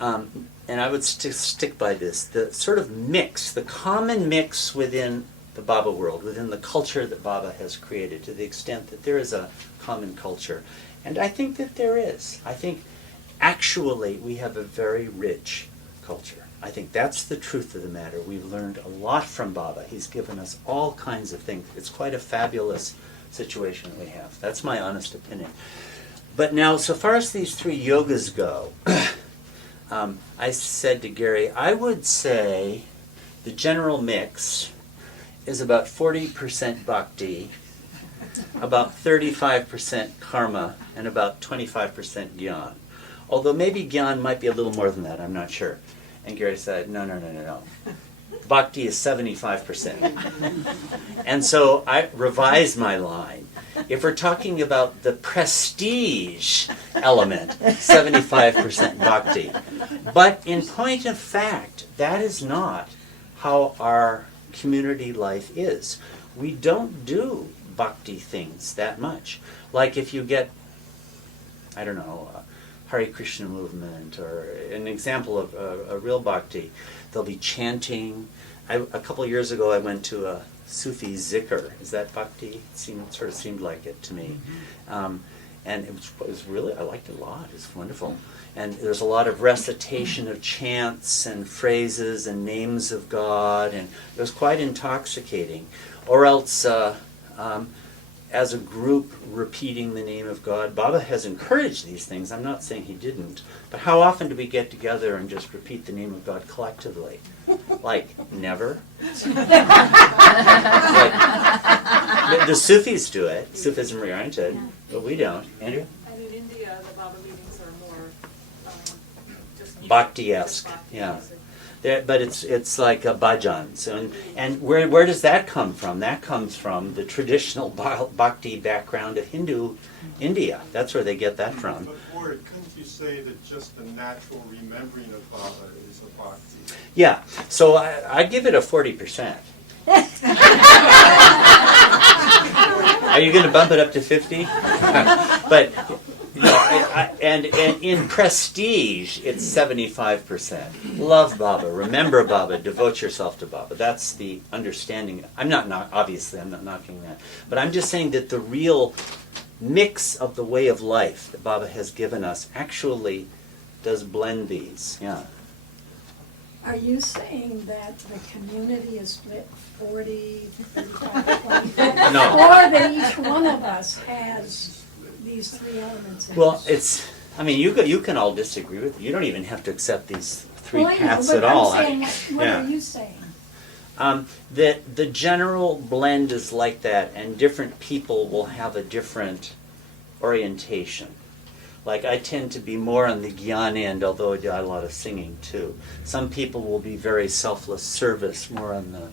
and I would stick by this: the sort of mix, the common mix within the Baba world, within the culture that Baba has created, to the extent that there is a common culture, and I think that there is. I think actually we have a very rich culture. I think that's the truth of the matter. We've learned a lot from Baba. He's given us all kinds of things. It's quite a fabulous situation that we have. That's my honest opinion. But now, so far as these 3 yogas go, I said to Gary, I would say the general mix is about 40% bhakti, about 35% karma, and about 25% gyan. Although maybe gyan might be a little more than that, I'm not sure. And Gary said, no. Bhakti is 75%. And so I revised my line. If we're talking about the prestige element, 75% bhakti. But in point of fact, that is not how our community life is. We don't do bhakti things that much. Like if you get, I don't know, Hare Krishna movement, or an example of a real bhakti, they'll be chanting. A couple of years ago I went to a Sufi zikr. Is that bhakti? Sort of seemed like it to me. And it was really, I liked it a lot. It was wonderful. And there's a lot of recitation of chants and phrases and names of God, and it was quite intoxicating. Or else, as a group repeating the name of God. Baba has encouraged these things. I'm not saying he didn't. But how often do we get together and just repeat the name of God collectively? Like, never. Like, the Sufis do it. Sufism oriented. But we don't. Andrew? And in India, the Baba meetings are more just Bhakti-esque. just bhakti Yeah. music. But it's like a bhajans. And where does that come from? That comes from the traditional bhakti background of Hindu India. That's where they get that from. But Ward, couldn't you say that just the natural remembering of Baba is a bhakti? Yeah, so I give it a 40%. Are you going to bump it up to 50? But you know, and in prestige, it's 75%. Love Baba, remember Baba, devote yourself to Baba. That's the understanding. Obviously, I'm not knocking that. But I'm just saying that the real mix of the way of life that Baba has given us actually does blend these. Yeah. Are you saying that the community is split 40, 35, 25? No. Or that each one of us has these three elements in Well, us? it's. I mean, you can all disagree with. You don't even have to accept these three Well, I know, paths but at all. I'm saying, what yeah. are you saying? That the general blend is like that, and different people will have a different orientation. Like, I tend to be more on the Gyan end, although I do a lot of singing too. Some people will be very selfless service, more on the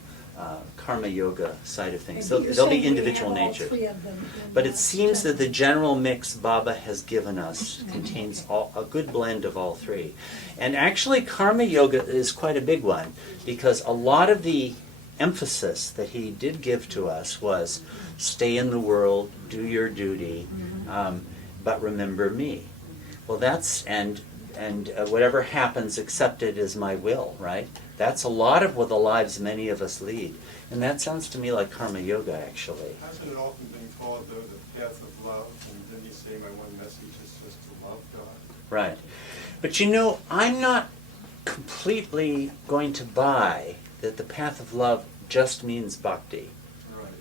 karma yoga side of things. So Maybe you're they'll be saying we individual have all nature. three of them in But it that seems that the gentleman. general mix Baba has given us contains a good blend of all three. And actually, karma yoga is quite a big one, because a lot of the emphasis that he did give to us was stay in the world, do your duty, but remember me. Well, that's, and whatever happens, accept it as my will, right? That's a lot of what the lives many of us lead. And that sounds to me like karma yoga, actually. Hasn't it often been called, though, the path of love? And didn't he say my one message is just to love God? Right. But you know, I'm not completely going to buy that the path of love just means bhakti. Right.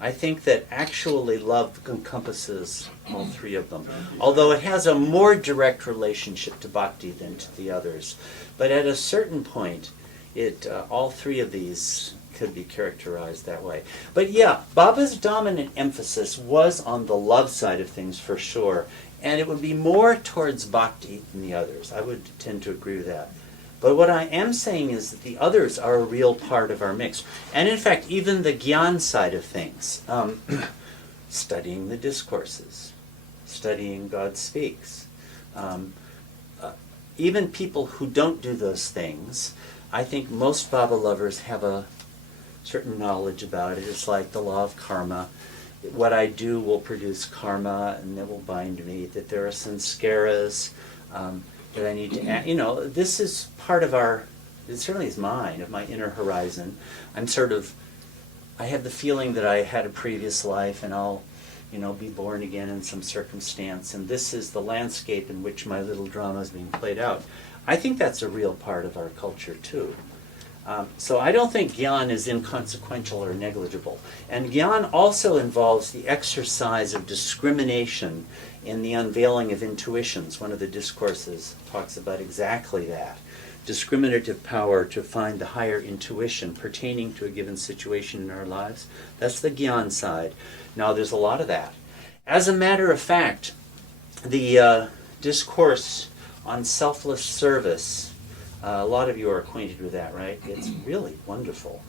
I think that actually love encompasses all three of them, although it has a more direct relationship to bhakti than to the others. But at a certain point, all three of these could be characterized that way. But yeah, Baba's dominant emphasis was on the love side of things for sure, and it would be more towards bhakti than the others. I would tend to agree with that. But what I am saying is that the others are a real part of our mix. And in fact, even the Gyan side of things, studying the discourses, studying God Speaks. Even people who don't do those things, I think most Baba lovers have a certain knowledge about it. It's like the law of karma. What I do will produce karma, and it will bind me. That there are sanskaras that I need to add. You know, this is part of it certainly is mine, of my inner horizon. I have the feeling that I had a previous life, and I'll, be born again in some circumstance, and this is the landscape in which my little drama is being played out. I think that's a real part of our culture, too. So I don't think Gyan is inconsequential or negligible. And Gyan also involves the exercise of discrimination in the unveiling of intuitions. One of the discourses talks about exactly that. Discriminative power to find the higher intuition pertaining to a given situation in our lives. That's the Gyan side. Now, there's a lot of that. As a matter of fact, the discourse on selfless service, a lot of you are acquainted with that, right? It's really wonderful.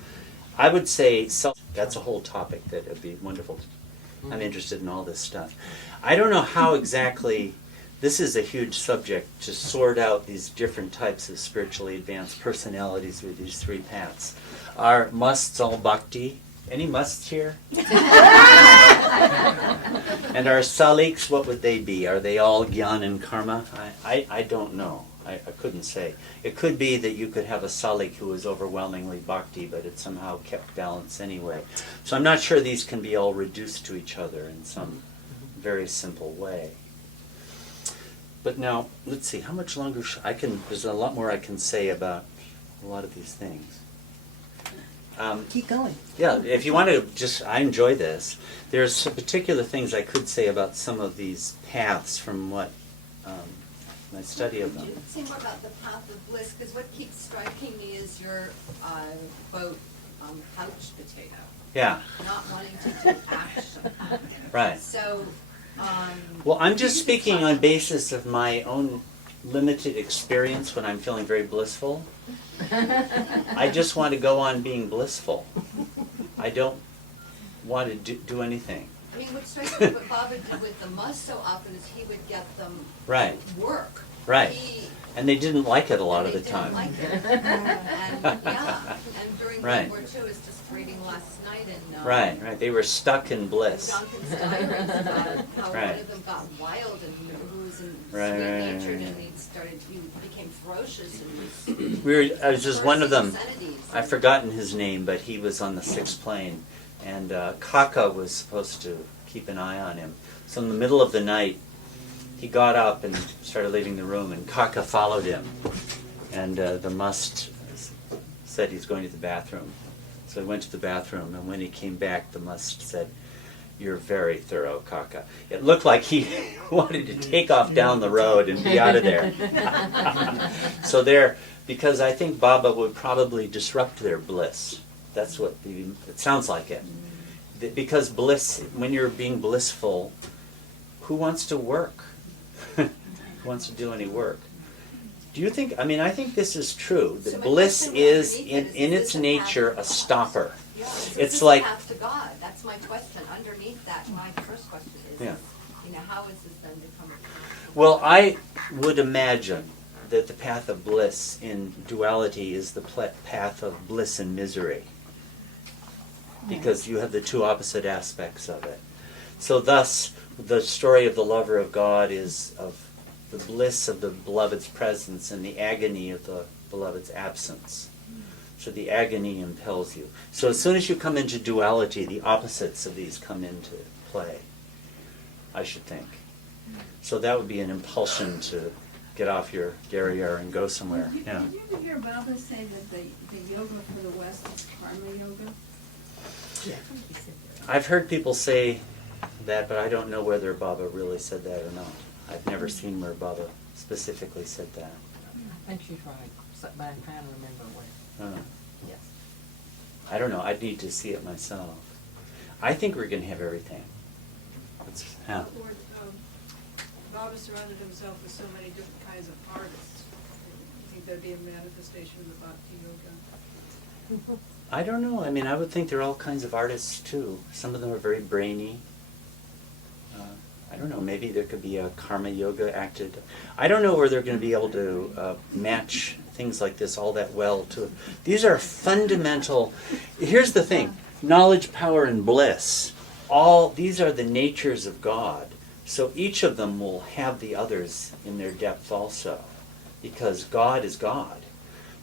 I would say that's a whole topic that would be wonderful I'm interested in all this stuff. I don't know how exactly, this is a huge subject, to sort out these different types of spiritually advanced personalities with these three paths. Are musts all bhakti? Any musts here? And our saliks, what would they be? Are they all gyan and karma? I don't know. I couldn't say. It could be that you could have a salik who is overwhelmingly bhakti, but it somehow kept balance anyway. So I'm not sure these can be all reduced to each other in some very simple way. But now, let's see, how much longer there's a lot more I can say about a lot of these things. Keep going. Yeah, if you want to I enjoy this. There's some particular things I could say about some of these paths from what my study of them. Could you say more about the path of bliss? Because what keeps striking me is your quote, couch potato. Yeah. Not wanting to do action. Right. So. Well, I'm just speaking on basis of my own limited experience when I'm feeling very blissful. I just want to go on being blissful. I don't want to do anything. I mean, what strikes me, what Baba did with the must so often is he would get them Right. to work. Right. And they didn't like it a lot of the They time. didn't like it. And during Right. World War II, I was just reading last night in Right. They were stuck in bliss. Duncan's diaries about how Right. one of them got wild and who was in Right, sweet-natured right. and he became ferocious and was I was just one of them. obscenities. I've forgotten his name, but he was on the 6th plane, and Kaka was supposed to keep an eye on him. So in the middle of the night, he got up and started leaving the room, and Kaka followed him. And the must said he's going to the bathroom. So he went to the bathroom, and when he came back, the must said, "You're very thorough, Kaka." It looked like he wanted to take off down the road and be out of there. So because I think Baba would probably disrupt their bliss. That's what it sounds like it. Because bliss, when you're being blissful, who wants to work? Who wants to do any work? Do you think, I think this is true, that So my bliss question is, underneath it in is its this a nature, path a to stopper. Yeah, so It's is this like- a path to God? That's my question. Underneath that, my first question is, Yeah. how is this then become a path? Well, I would imagine that the path of bliss in duality is the path of bliss and misery. Because you have the two opposite aspects of it. So thus, the story of the lover of God is of the bliss of the beloved's presence and the agony of the beloved's absence. So the agony impels you. So as soon as you come into duality, the opposites of these come into play, I should think. So that would be an impulsion to get off your derriere and go somewhere. Yeah. Did you ever hear Baba say that the yoga for the West is karma yoga? I've heard people say that, but I don't know whether Baba really said that or not. I've never seen where Baba specifically said that. I think she's right, but I'm trying to remember where. Yes. I don't know. I'd need to see it myself. I think we're going to have everything. Yeah. Lord, Baba surrounded himself with so many different kinds of artists. I think there'd be a manifestation of the Bhakti Yoga. I don't know. I would think there are all kinds of artists too. Some of them are very brainy. I don't know. Maybe there could be a karma yoga acted. I don't know where they're going to be able to match things like this all that well. These are fundamental. Here's the thing: knowledge, power, and bliss. These are the natures of God. So each of them will have the others in their depth also, because God is God.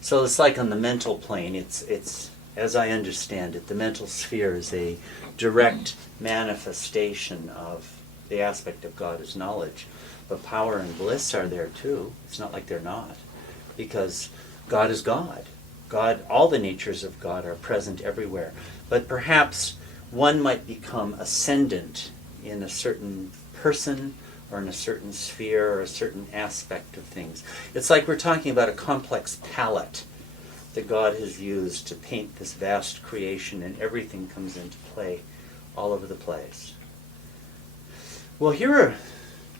So it's like on the mental plane. It's as I understand it, the mental sphere is a direct manifestation of the aspect of God as knowledge. But power and bliss are there too. It's not like they're not. Because God is God. God, all the natures of God are present everywhere. But perhaps one might become ascendant in a certain person or in a certain sphere or a certain aspect of things. It's like we're talking about a complex palette that God has used to paint this vast creation, and everything comes into play all over the place. Well,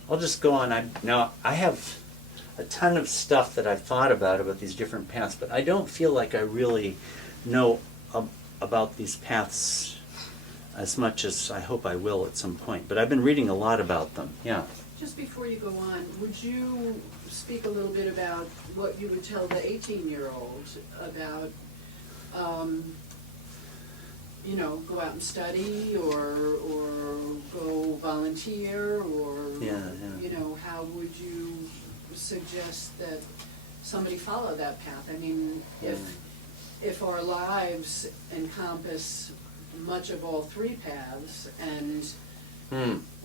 I'll just go on. I have a ton of stuff that I've thought about these different paths, but I don't feel like I really know about these paths as much as I hope I will at some point. But I've been reading a lot about them. Yeah. Just before you go on, would you speak a little bit about what you would tell the 18-year-old about, you know, go out and study or go volunteer or, you know, how would you suggest that somebody follow that path? I mean, if our lives encompass much of all three paths and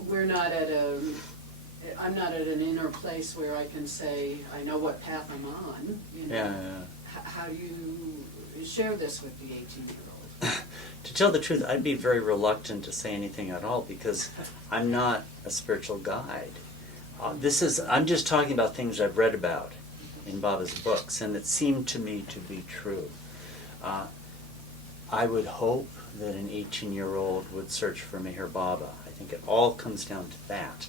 we're not at I'm not at an inner place where I can say, I know what path I'm on, you know. How do you share this with the 18-year-old? To tell the truth, I'd be very reluctant to say anything at all because I'm not a spiritual guide. I'm just talking about things I've read about in Baba's books and that seem to me to be true. I would hope that an 18-year-old would search for Meher Baba. I think it all comes down to that,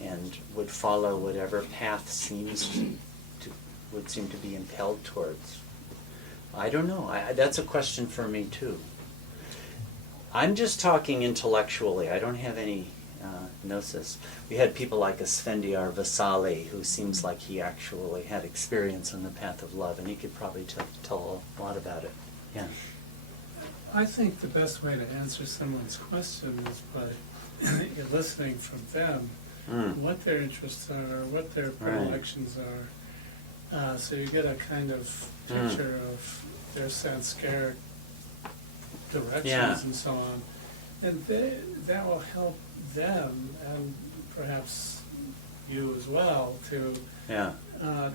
and would follow whatever path would seem to be impelled towards. I don't know. That's a question for me too. I'm just talking intellectually. I don't have any gnosis. We had people like a Sheriar Vasali, who seems like he actually had experience on the path of love, and he could probably tell a lot about it. Yeah. I think the best way to answer someone's question is by listening from them, what their interests are, what their predilections are, so you get a kind of picture of their sanskaric directions and so on. And that will help them, and perhaps you as well, to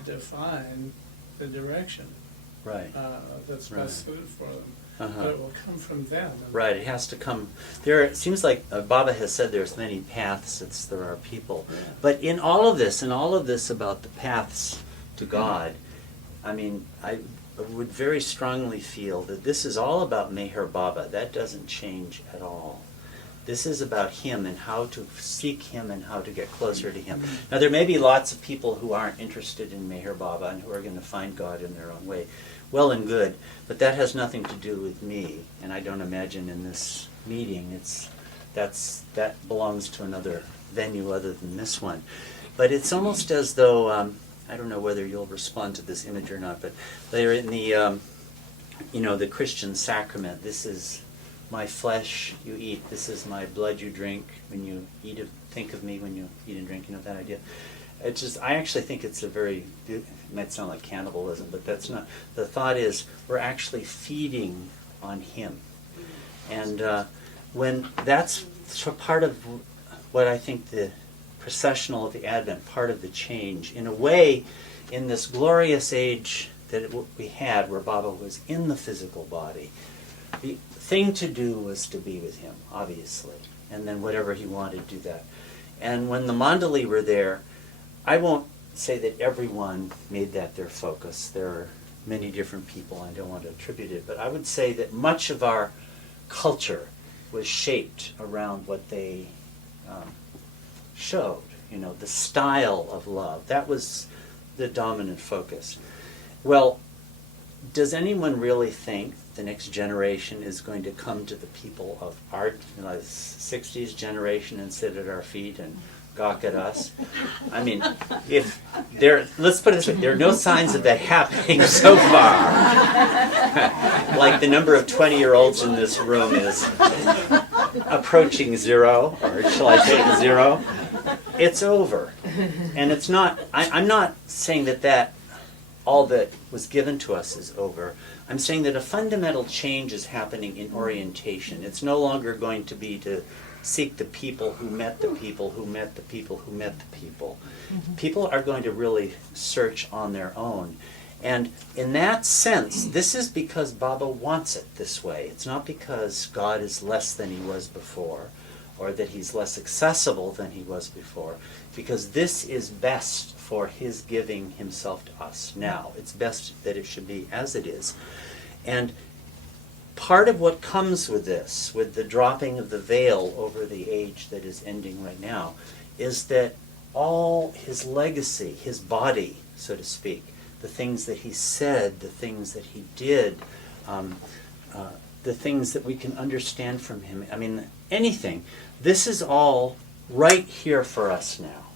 define the direction that's best suited for them. But it will come from them. Right, it has to come. It seems like Baba has said there's many paths, there are people. Yeah. But in all of this about the paths to God, I mean, I would very strongly feel that this is all about Meher Baba. That doesn't change at all. This is about him and how to seek him and how to get closer to him. Now, there may be lots of people who aren't interested in Meher Baba and who are going to find God in their own way. Well and good, but that has nothing to do with me, and I don't imagine in this meeting that belongs to another venue other than this one. But it's almost as though I don't know whether you'll respond to this image or not, but they're in the the Christian sacrament. This is my flesh you eat. This is my blood you drink. When you eat it, think of me when you eat and drink. You know that idea. It's just, I actually think it's it might sound like cannibalism, but that's not. The thought is we're actually feeding on him. And when that's part of what I think the processional of the Advent, part of the change, in a way, in this glorious age that we had where Baba was in the physical body, the thing to do was to be with him, obviously, and then whatever he wanted, do that. And when the Mandali were there, I won't say that everyone made that their focus. There are many different people. I don't want to attribute it, but I would say that much of our culture was shaped around what they showed. The style of love. That was the dominant focus. Well, does anyone really think the next generation is going to come to the people of our 60s generation and sit at our feet and gawk at us? I mean, let's put it this way, there are no signs of that happening so far. Like the number of 20-year-olds in this room is approaching zero, or shall I say 0? It's over. And it's not, I'm not saying that all that was given to us is over. I'm saying that a fundamental change is happening in orientation. It's no longer going to be to seek the people who met the people who met the people who met the people. People are going to really search on their own. And in that sense, this is because Baba wants it this way. It's not because God is less than he was before, or that he's less accessible than he was before, because this is best for his giving himself to us now. It's best that it should be as it is. And part of what comes with this, with the dropping of the veil over the age that is ending right now, is that all his legacy, his body, so to speak, the things that he said, the things that he did, the things that we can understand from him. I mean, anything. This is all right here for us now.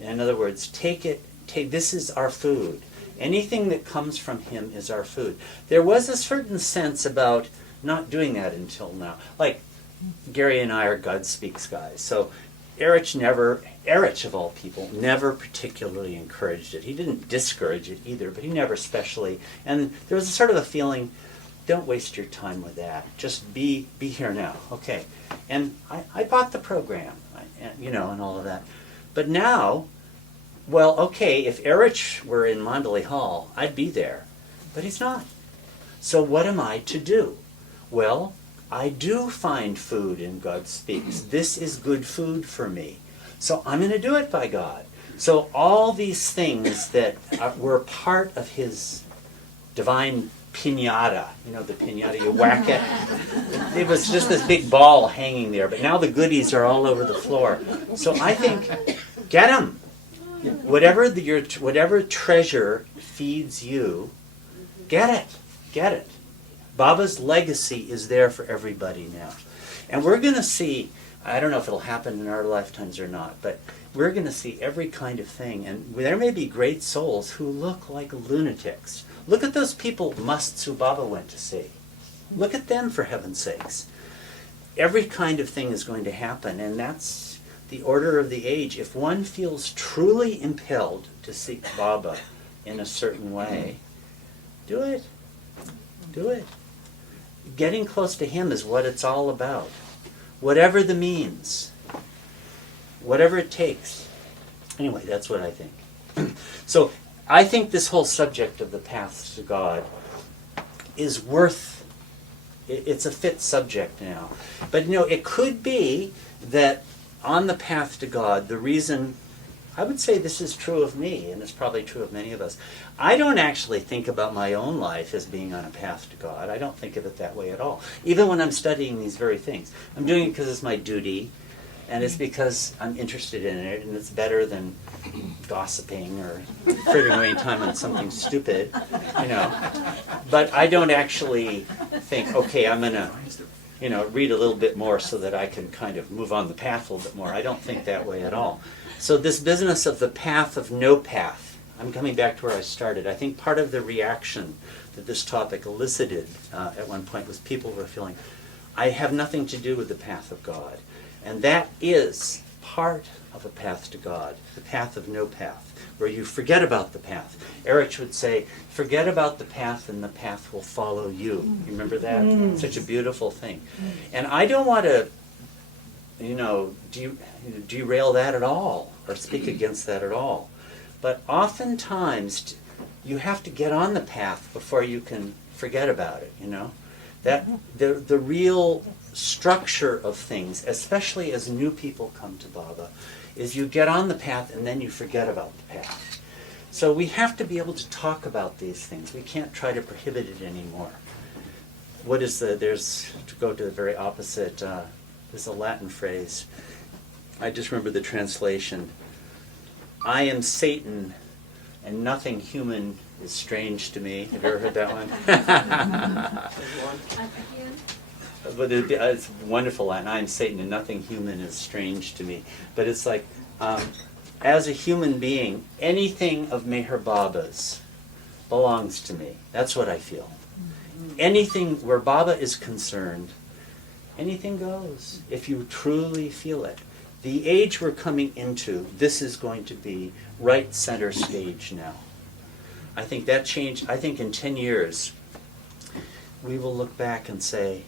In other words, this is our food. Anything that comes from him is our food. There was a certain sense about not doing that until now. Like, Gary and I are God Speaks guys. So Erich of all people, never particularly encouraged it. He didn't discourage it either, but he never specially. And there was a sort of a feeling, don't waste your time with that. Just be here now. Okay. And I bought the program, and all of that. But now, well, okay, if Erich were in Mandali Hall, I'd be there. But he's not. So what am I to do? Well, I do find food in God Speaks. This is good food for me. So I'm going to do it, by God. So all these things that were part of his divine piñata, the piñata, you whack it. It was just this big ball hanging there, but now the goodies are all over the floor. So I think, get them. Whatever treasure feeds you, get it. Baba's legacy is there for everybody now. And we're going to see, I don't know if it'll happen in our lifetimes or not, but we're going to see every kind of thing. And there may be great souls who look like lunatics. Look at those people Mastsu Baba went to see. Look at them, for heaven's sakes. Every kind of thing is going to happen, and that's the order of the age. If one feels truly impelled to seek Baba in a certain way, do it. Do it. Getting close to him is what it's all about. Whatever the means. Whatever it takes. Anyway, that's what I think. So, I think this whole subject of the paths to God is it's a fit subject now. But it could be that on the path to God, the reason, I would say this is true of me, and it's probably true of many of us, I don't actually think about my own life as being on a path to God. I don't think of it that way at all. Even when I'm studying these very things. I'm doing it because it's my duty, and it's because I'm interested in it, and it's better than gossiping or frittering away time on something stupid, But I don't actually think, okay, I'm going to, read a little bit more so that I can kind of move on the path a little bit more. I don't think that way at all. So this business of the path of no path, I'm coming back to where I started. I think part of the reaction that this topic elicited at one point was people were feeling, I have nothing to do with the path of God. And that is part of a path to God, the path of no path, where you forget about the path. Erich would say, forget about the path and the path will follow you. You remember that? Such a beautiful thing. And I don't want to, derail that at all or speak against that at all. But oftentimes you have to get on the path before you can forget about it, That the real structure of things, especially as new people come to Baba, is you get on the path and then you forget about the path. So we have to be able to talk about these things. We can't try to prohibit it anymore. To go to the very opposite, there's a Latin phrase. I just remember the translation. I am Satan and nothing human is strange to me. Have you ever heard that one? But it's wonderful Latin. I am Satan and nothing human is strange to me. But it's like, as a human being, anything of Meher Baba's belongs to me. That's what I feel. Anything where Baba is concerned, anything goes, if you truly feel it. The age we're coming into, this is going to be right center stage now. I think that change, I think in 10 years, we will look back and say,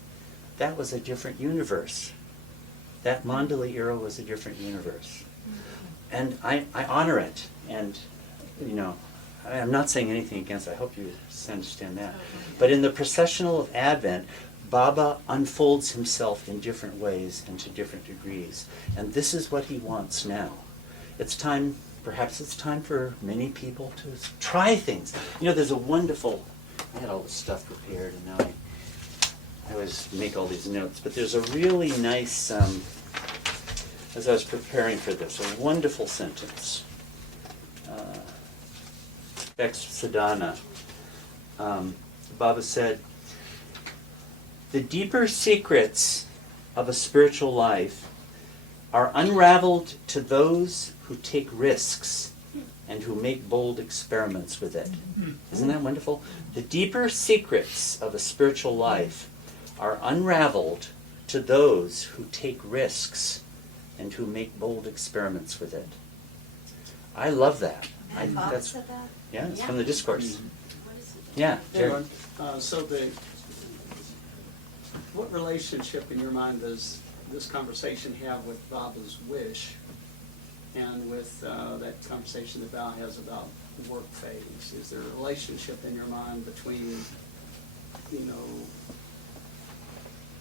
that was a different universe. That Mandali era was a different universe. And I honor it. And, I'm not saying anything against it. I hope you understand that. But in the processional of Advent, Baba unfolds himself in different ways and to different degrees. And this is what he wants now. Perhaps it's time for many people to try things. There's a wonderful, I had all this stuff prepared and now I always make all these notes, but there's a really nice, as I was preparing for this, a wonderful sentence. Ex Sadhana. Baba said, The deeper secrets of a spiritual life are unraveled to those who take risks and who make bold experiments with it. Isn't that wonderful? The deeper secrets of a spiritual life are unraveled to those who take risks and who make bold experiments with it. I love that. And Bob said that? Yeah, it's from the discourse. Yeah, Jerry. What relationship in your mind does this conversation have with Baba's wish and with that conversation that Val has about the work phase? Is there a relationship in your mind between,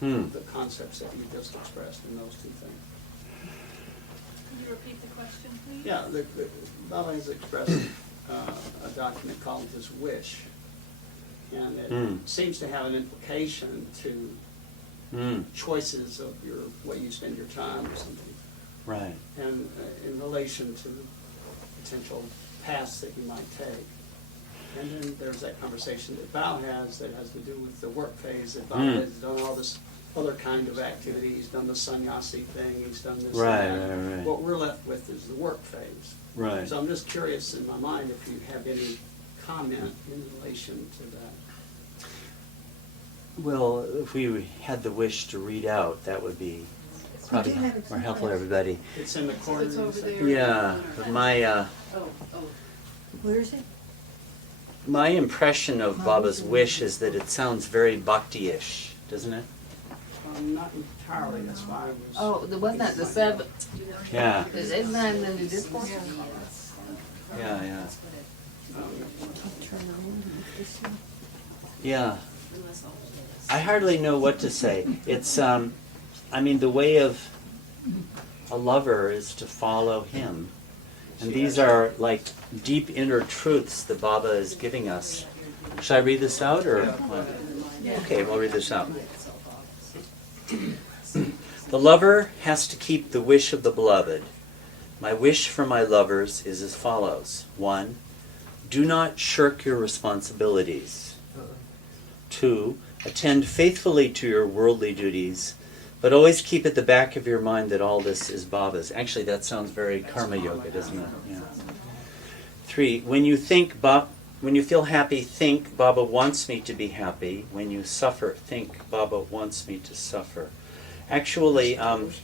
the concepts that you just expressed in those two things? Can you repeat the question, please? Yeah, Baba has expressed a document called his wish, and it seems to have an implication to choices of way you spend your time or something. Right. And in relation to potential paths that you might take. And then there's that conversation that Val has that has to do with the work phase, that Val has done all this other kind of activity. He's done the sannyasi thing, he's done this Right, and that. right. What we're left with is the work phase. Right. So I'm just curious in my mind if you have any comment in relation to that. Well, if we had the wish to read out, that would be probably more helpful to everybody. It's in the corner. It's over there. Yeah, but my Where is it? my impression of Baba's wish is that it sounds very bhakti-ish, doesn't it? Not entirely, that's why I was. Oh, wasn't that the seventh? Yeah, Isn't that in the discourse? yeah. Yeah. I hardly know what to say. It's, the way of a lover is to follow him. And these are like deep inner truths that Baba is giving us. Should I read this out or what? Okay, we'll read this out. The lover has to keep the wish of the beloved. My wish for my lovers is as follows. 1. Do not shirk your responsibilities. 2. Attend faithfully to your worldly duties, but always keep at the back of your mind that all this is Baba's. Actually, that sounds very karma yoga, doesn't it? Yeah. 3. When you feel happy, think Baba wants me to be happy. When you suffer, think Baba wants me to suffer. Actually, in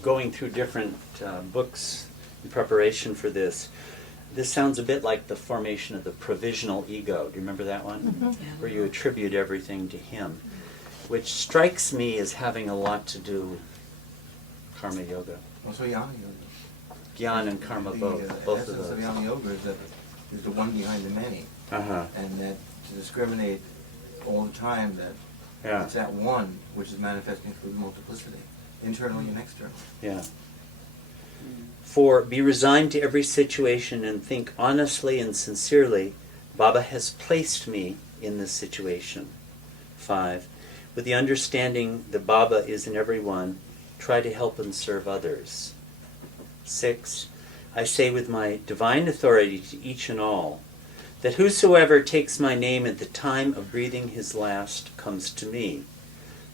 going through different books in preparation for this, this sounds a bit like the formation of the provisional ego. Do you remember that one? Where you attribute everything to him, which strikes me as having a lot to do with karma yoga. Also Jnana Yoga. Gyan and karma both The of essence those. of Jnana Yoga is that is the one behind the many. And that to discriminate all the time that it's that one which is manifesting through the multiplicity, internally and externally. Yeah. 4. Be resigned to every situation and think honestly and sincerely, Baba has placed me in this situation. 5. With the understanding that Baba is in everyone, try to help and serve others. 6. I say with my divine authority to each and all, that whosoever takes my name at the time of breathing his last comes to me.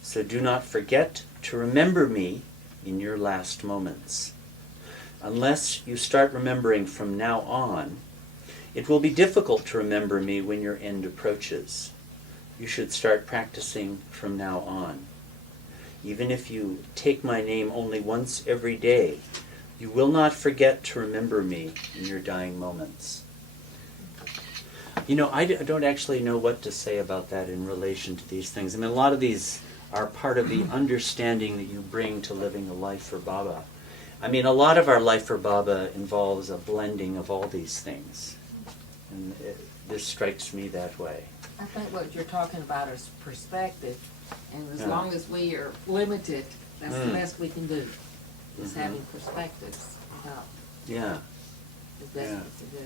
So do not forget to remember me in your last moments. Unless you start remembering from now on, it will be difficult to remember me when your end approaches. You should start practicing from now on. Even if you take my name only once every day, you will not forget to remember me in your dying moments. I don't actually know what to say about that in relation to these things. A lot of these are part of the understanding that you bring to living a life for Baba. A lot of our life for Baba involves a blending of all these things. And this strikes me that way. I think what you're talking about is perspective. And as long as we are limited, that's the best we can do. Is having perspectives about the best we can do.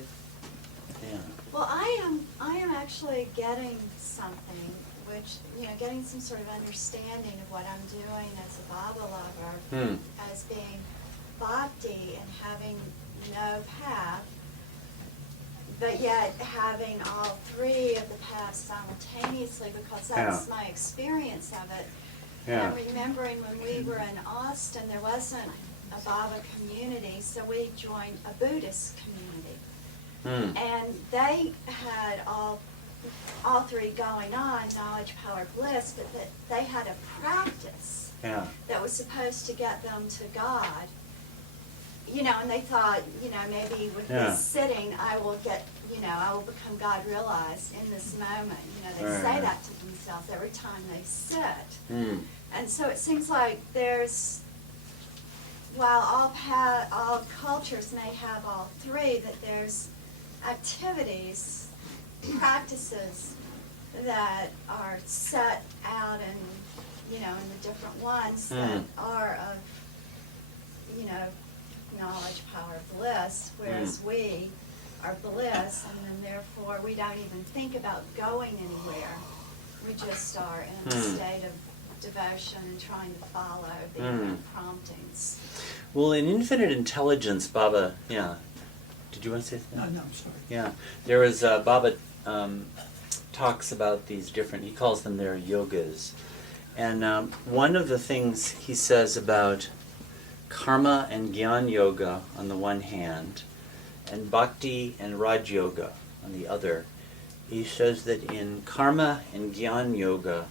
Yeah. Well, I am actually getting something, which, getting some sort of understanding of what I'm doing as a Baba lover, as being bhakti and having no path, but yet having all three of the paths simultaneously, because that's my experience of it. And I'm remembering when we were in Austin, there wasn't a Baba community, so we joined a Buddhist community. And they had all three going on, knowledge, power, bliss, but that they had a practice that was supposed to get them to God. You know, and they thought, you know, maybe with this sitting, I will get, you know, I will become God realized in this moment. You know, they say that to themselves every time they sit. And so it seems like there's, while all cultures may have all three, that there's activities, practices that are set out in, you know, in the different ones that are of, you know, knowledge, power, bliss, whereas we are bliss, and then therefore we don't even think about going anywhere. We just are in a state of devotion and trying to follow the promptings. Well, in Infinite Intelligence, Baba, did you want to say something? No, I'm sorry. Yeah, there was, Baba talks about these different, he calls them their yogas. And one of the things he says about karma and Gyan Yoga on the one hand, and Bhakti and Raj Yoga on the other, he says that in karma and Gyan Yoga,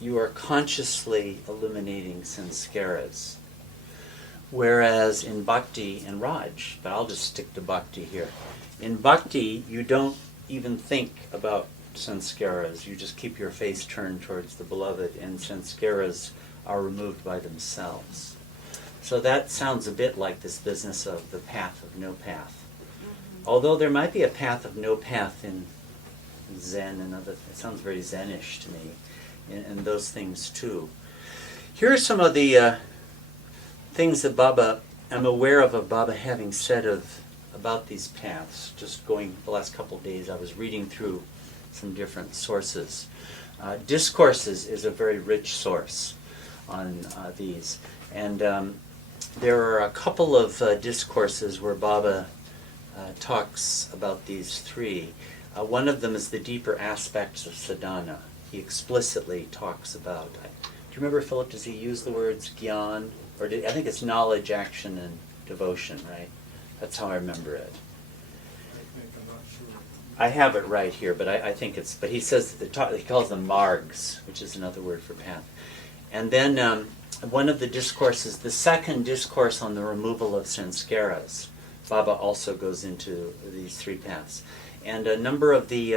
you are consciously eliminating sanskaras. Whereas in Bhakti and Raj, but I'll just stick to Bhakti here. In Bhakti, you don't even think about sanskaras. You just keep your face turned towards the beloved, and sanskaras are removed by themselves. So that sounds a bit like this business of the path of no path. Although there might be a path of no path in Zen and other, it sounds very Zenish to me, and those things too. Here are some of the things that I'm aware of Baba having said about these paths. Just going the last couple of days, I was reading through some different sources. Discourses is a very rich source on these. And there are a couple of discourses where Baba talks about these three. One of them is the deeper aspects of sadhana. He explicitly talks about, do you remember, Philip, does he use the words gyan? Or I think it's knowledge, action, and devotion, right? That's how I remember it. I'm not sure. I have it right here, but I think it's, but he says, he calls them margs, which is another word for path. And then one of the discourses, the second discourse on the removal of sanskaras, Baba also goes into these three paths. And a number of the,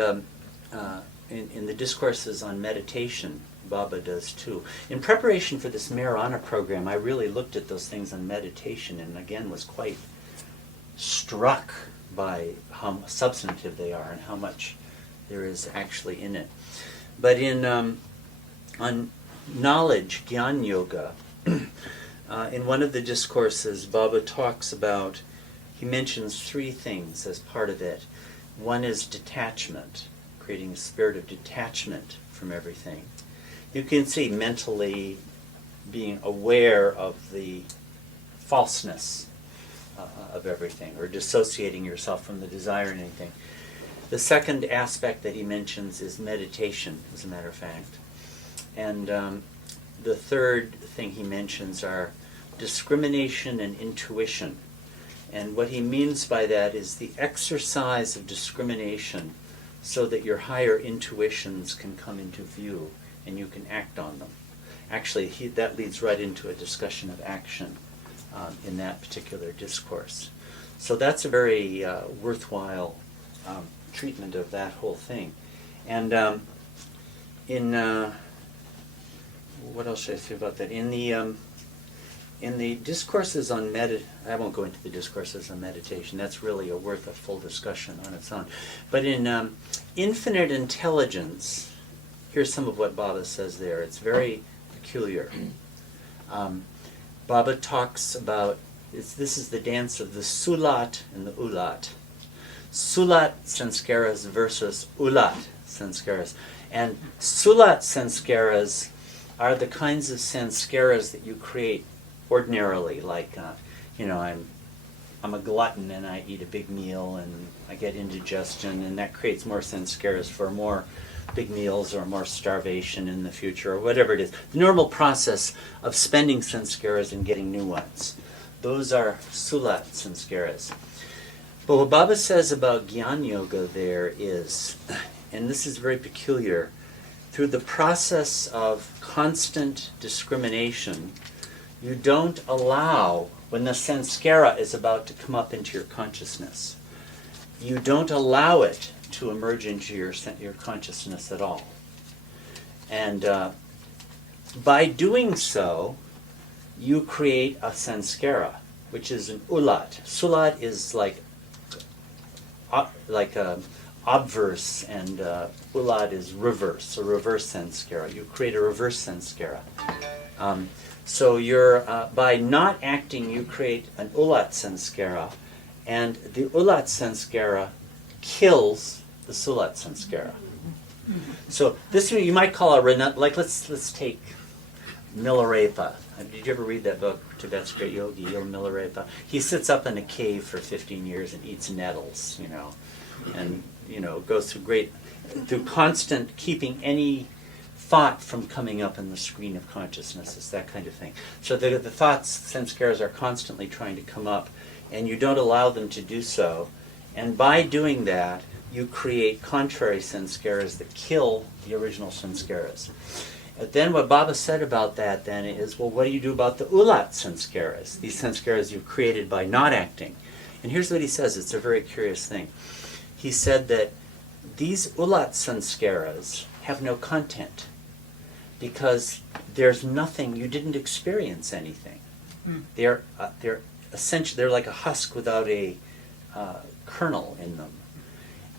in the discourses on meditation, Baba does too. In preparation for this Marana program, I really looked at those things on meditation and again was quite struck by how substantive they are and how much there is actually in it. But in on knowledge, Gyan Yoga, in one of the discourses, Baba talks about, he mentions three things as part of it. One is detachment, creating a spirit of detachment from everything. You can see mentally being aware of the falseness of everything, or dissociating yourself from the desire in anything. The second aspect that he mentions is meditation, as a matter of fact. And the third thing he mentions are discrimination and intuition. And what he means by that is the exercise of discrimination so that your higher intuitions can come into view and you can act on them. Actually, that leads right into a discussion of action in that particular discourse. So that's a very worthwhile treatment of that whole thing. And what else should I say about that? In the discourses on I won't go into the discourses on meditation. That's really worth a full discussion on its own. But in Infinite Intelligence, here's some of what Baba says there. It's very peculiar. Baba talks about, this is the dance of the Sulat and the Ulat. Sulat sanskaras versus Ulat sanskaras. And Sulat sanskaras are the kinds of sanskaras that you create ordinarily, like, I'm I'm a glutton and I eat a big meal and I get indigestion, and that creates more sanskaras for more big meals or more starvation in the future or whatever it is. The normal process of spending sanskaras and getting new ones. Those are sulat sanskaras. But what Baba says about Gyan Yoga there is, and this is very peculiar, through the process of constant discrimination, you don't allow, when the sanskara is about to come up into your consciousness, you don't allow it to emerge into your consciousness at all. And by doing so, you create a sanskara, which is an ulat. Sulat is like obverse, and ulat is reverse, a reverse sanskara. You create a reverse sanskara. So you're by not acting, you create an ulat sanskara, and the ulat sanskara kills the sulat sanskara. So this you might call a like let's take Milarepa. Did you ever read that book, Tibet's Great Yogi, Milarepa? He sits up in a cave for 15 years and eats nettles, and goes through constant keeping any thought from coming up in the screen of consciousness. It's that kind of thing. So the thoughts, sanskaras, are constantly trying to come up, and you don't allow them to do so. And by doing that, you create contrary sanskaras that kill the original sanskaras. And then what Baba said about that then is, well, what do you do about the ulat sanskaras? These sanskaras you've created by not acting. And here's what he says. It's a very curious thing. He said that these ulat sanskaras have no content because there's nothing, you didn't experience anything. They're essentially, they're like a husk without a kernel in them.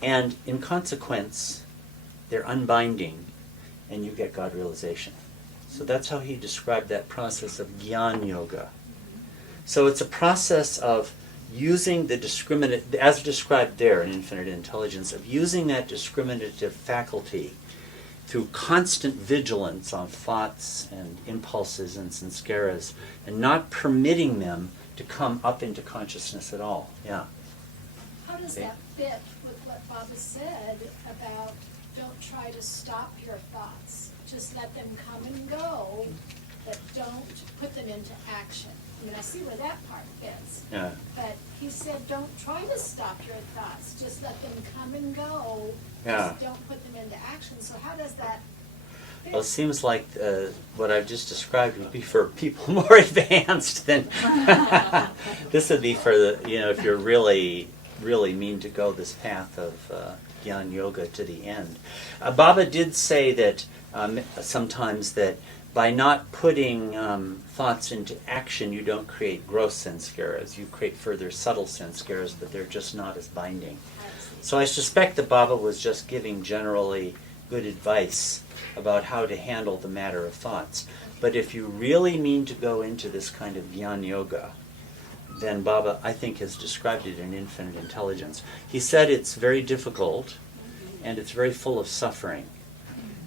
And in consequence, they're unbinding, and you get God realization. So that's how he described that process of Gyan Yoga. So it's a process of using the discriminate, as described there in Infinite Intelligence, of using that discriminative faculty through constant vigilance on thoughts and impulses and sanskaras, and not permitting them to come up into consciousness at all. Yeah. How does that fit with what Baba said about don't try to stop your thoughts, just let them come and go, but don't put them into action? I mean, I see where that part fits. Yeah. But he said don't try to stop your thoughts, just let them come and go, Yeah. just don't put them into action. So how does that fit? Well, it seems like what I've just described would be for people more advanced than this would be for the, if you're really mean to go this path of Gyan Yoga to the end. Baba did say that sometimes that by not putting thoughts into action, you don't create gross sanskaras. You create further subtle sanskaras, but they're just not as binding. So I suspect that Baba was just giving generally good advice about how to handle the matter of thoughts. But if you really mean to go into this kind of Gyan Yoga, then Baba, I think, has described it in Infinite Intelligence. He said it's very difficult and it's very full of suffering.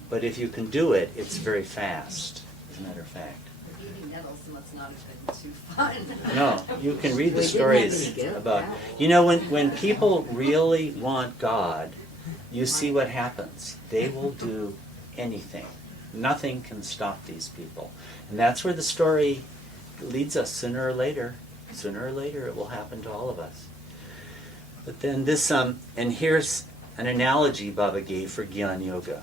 But if you can do it, it's very fast, as a matter of fact. Eating nettles must not have been too fun. No, you can read the We didn't stories have any guilt, about, yeah. when people really want God, you see what happens. They will do anything. Nothing can stop these people. And that's where the story leads us sooner or later. Sooner or later it will happen to all of us. But then this, and here's an analogy Baba gave for Gyan Yoga.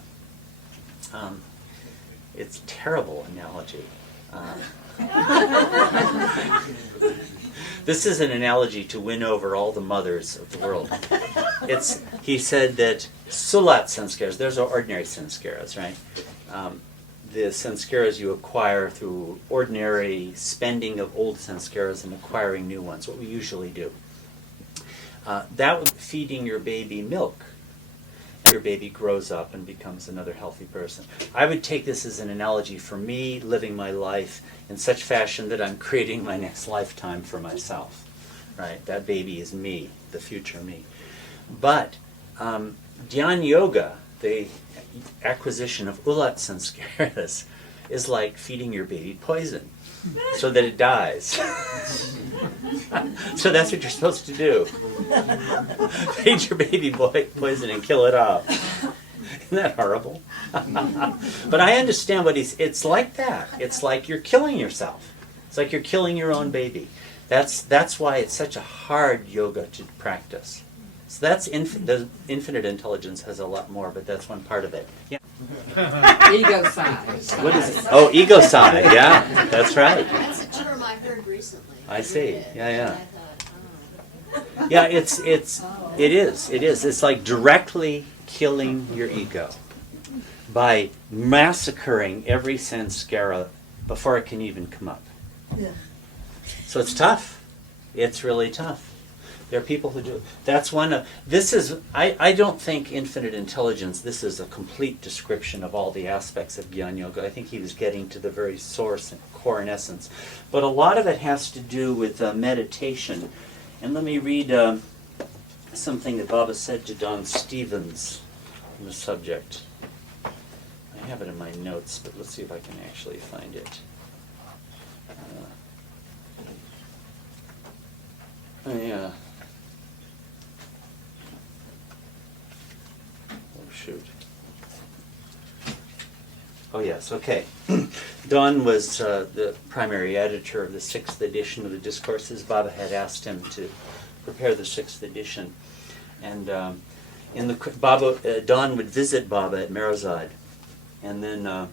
It's a terrible analogy. This is an analogy to win over all the mothers of the world. He said that sulat sanskaras, those are ordinary sanskaras, right? The sanskaras you acquire through ordinary spending of old sanskaras and acquiring new ones, what we usually do. That would be feeding your baby milk. Your baby grows up and becomes another healthy person. I would take this as an analogy for me living my life in such fashion that I'm creating my next lifetime for myself. Right? That baby is me, the future me. But Dhyan Yoga, the acquisition of ulat sanskaras, is like feeding your baby poison. so that it dies. So that's what you're supposed to do. Feed your baby boy poison and kill it off. Isn't that horrible? But I understand what it's like that. It's like you're killing yourself. It's like you're killing your own baby. That's why it's such a hard yoga to practice. So that's the infinite intelligence has a lot more, but that's one part of it. Yeah. Ego side. What is it? Oh, ego side. Yeah, that's right. That's a term I heard recently. I see. Yeah. And I thought, Yeah, it is. It's like directly killing your ego by massacring every samskara before it can even come up. Yeah. So it's tough. It's really tough. There are people who do. That's one of. This is. I don't think infinite intelligence. This is a complete description of all the aspects of Gyan Yoga. I think he was getting to the very source and core and essence. But a lot of it has to do with meditation. And let me read something that Baba said to Don Stevens on the subject. I have it in my notes, but let's see if I can actually find it. Yeah. Oh, shoot. Oh, yes, okay. Don was the primary editor of the 6th edition of the Discourses. Baba had asked him to prepare the 6th edition. And Don would visit Baba at Merazad. And then,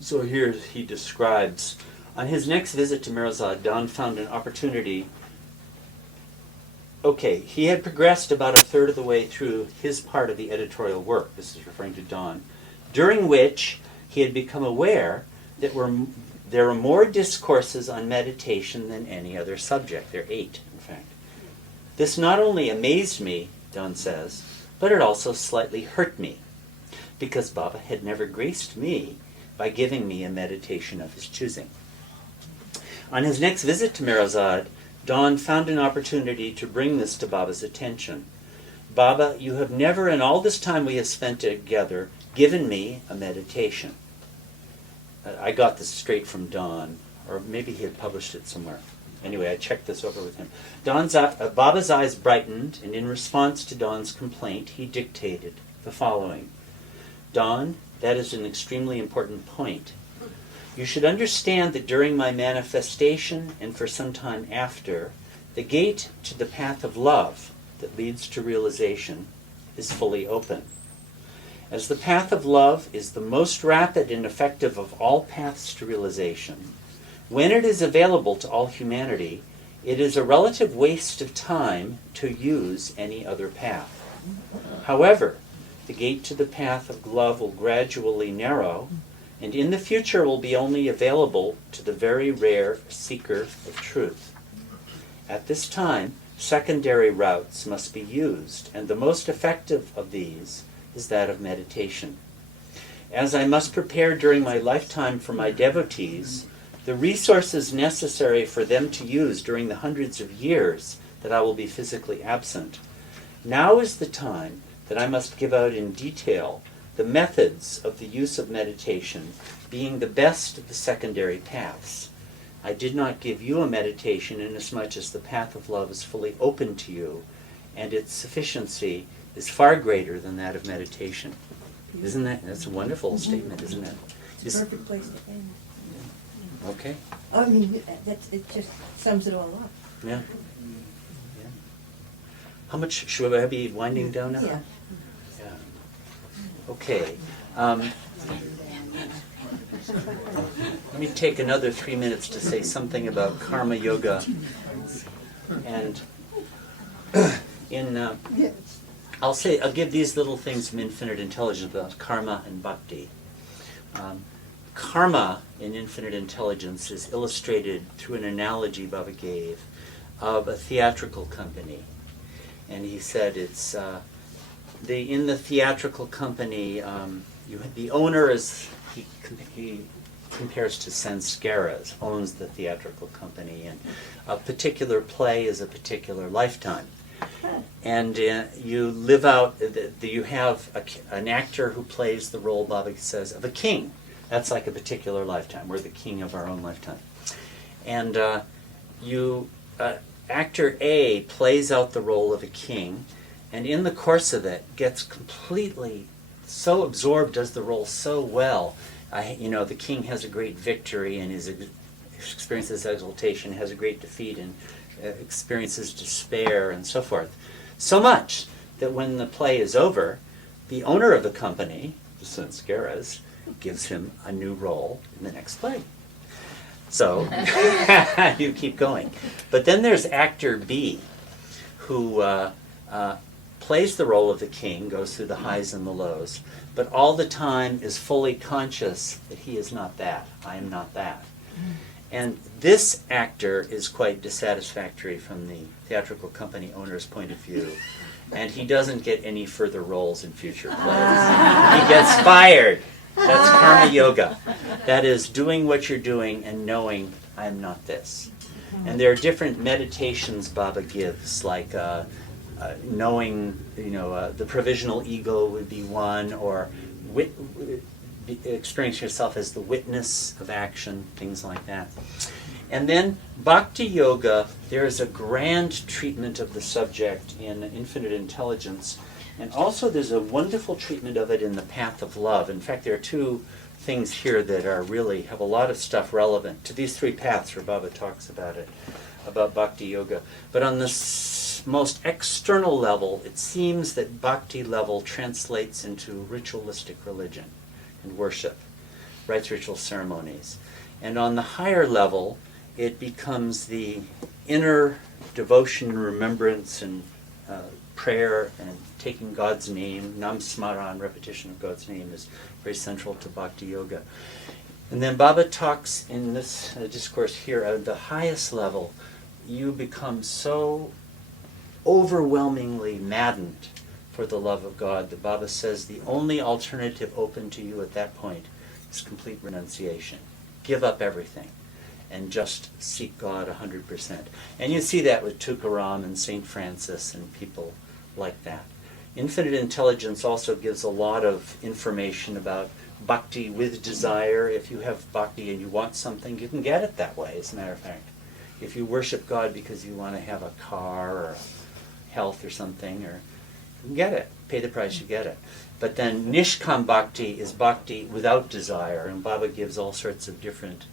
so here he describes, on his next visit to Merazad, Don found an opportunity. Okay, he had progressed about a third of the way through his part of the editorial work, this is referring to Don, during which he had become aware that there were more discourses on meditation than any other subject. There are 8, in fact. This not only amazed me, Don says, but it also slightly hurt me, because Baba had never graced me by giving me a meditation of his choosing. On his next visit to Merazad, Don found an opportunity to bring this to Baba's attention. Baba, you have never in all this time we have spent together given me a meditation. I got this straight from Don, or maybe he had published it somewhere. Anyway, I checked this over with him. Baba's eyes brightened, and in response to Don's complaint, he dictated the following. Don, that is an extremely important point. You should understand that during my manifestation and for some time after, the gate to the path of love that leads to realization is fully open. As the path of love is the most rapid and effective of all paths to realization, when it is available to all humanity, it is a relative waste of time to use any other path. However, the gate to the path of love will gradually narrow, and in the future will be only available to the very rare seeker of truth. At this time, secondary routes must be used, and the most effective of these is that of meditation. As I must prepare during my lifetime for my devotees, the resources necessary for them to use during the hundreds of years that I will be physically absent, now is the time that I must give out in detail the methods of the use of meditation, being the best of the secondary paths. I did not give you a meditation inasmuch as the path of love is fully open to you, and its sufficiency is far greater than that of meditation. Isn't that's a wonderful statement, isn't it? It's a perfect place to end. Okay. I mean, it just sums it all up. Yeah. How much should I be winding down now? Yeah. Okay. Let me take another 3 minutes to say something about karma yoga. And I'll give these little things from infinite intelligence about karma and bhakti. Karma in infinite intelligence is illustrated through an analogy Baba gave of a theatrical company. And he said it's in the theatrical company, the owner is, he compares to samskaras, owns the theatrical company, and a particular play is a particular lifetime. And you live out, you have an actor who plays the role, Baba says, of a king. That's like a particular lifetime. We're the king of our own lifetime. And actor A plays out the role of a king, and in the course of it gets completely so absorbed, does the role so well. The king has a great victory and experiences exaltation, has a great defeat and experiences despair and so forth. So much that when the play is over, the owner of the company, the Sanskaras, gives him a new role in the next play. So you keep going. But then there's actor B, who plays the role of the king, goes through the highs and the lows, but all the time is fully conscious that he is not that. I am not that. And this actor is quite dissatisfactory from the theatrical company owner's point of view. And he doesn't get any further roles in future plays. He gets fired. That's karma yoga. That is doing what you're doing and knowing I'm not this. And there are different meditations Baba gives, like knowing, the provisional ego would be one, or experience yourself as the witness of action, things like that. And then Bhakti Yoga, there is a grand treatment of the subject in Infinite Intelligence, and also there's a wonderful treatment of it in the Path of Love. In fact, there are two things here that are really have a lot of stuff relevant to these three paths where Baba talks about it, about Bhakti Yoga. But on the most external level, it seems that Bhakti level translates into ritualistic religion and worship, rites, ritual ceremonies. And on the higher level, it becomes the inner devotion, remembrance, and prayer, and taking God's name. Nam Smaran, repetition of God's name, is very central to Bhakti Yoga. And then Baba talks in this discourse here, at the highest level, you become so overwhelmingly maddened for the love of God that Baba says the only alternative open to you at that point is complete renunciation. Give up everything and just seek God 100%. And you see that with Tukaram and St. Francis and people like that. Infinite Intelligence also gives a lot of information about bhakti with desire. If you have bhakti and you want something, you can get it that way, as a matter of fact. If you worship God because you want to have a car or health or something, or you can get it. Pay the price, you get it. But then Nishkam Bhakti is bhakti without desire, and Baba gives all sorts of different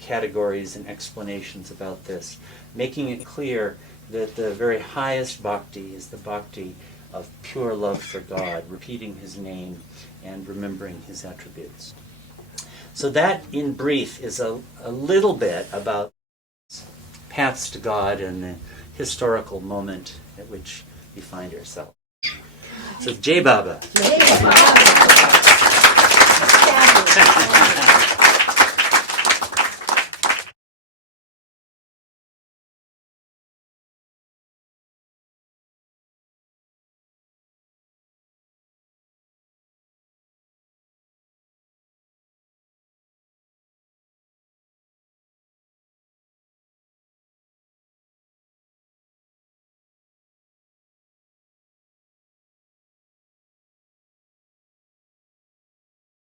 categories and explanations about this, making it clear that the very highest bhakti is the bhakti of pure love for God, repeating His name and remembering His attributes. So that, in brief, is a little bit about paths to God and the historical moment at which we find ourselves. So, Jai Baba. Jai Baba.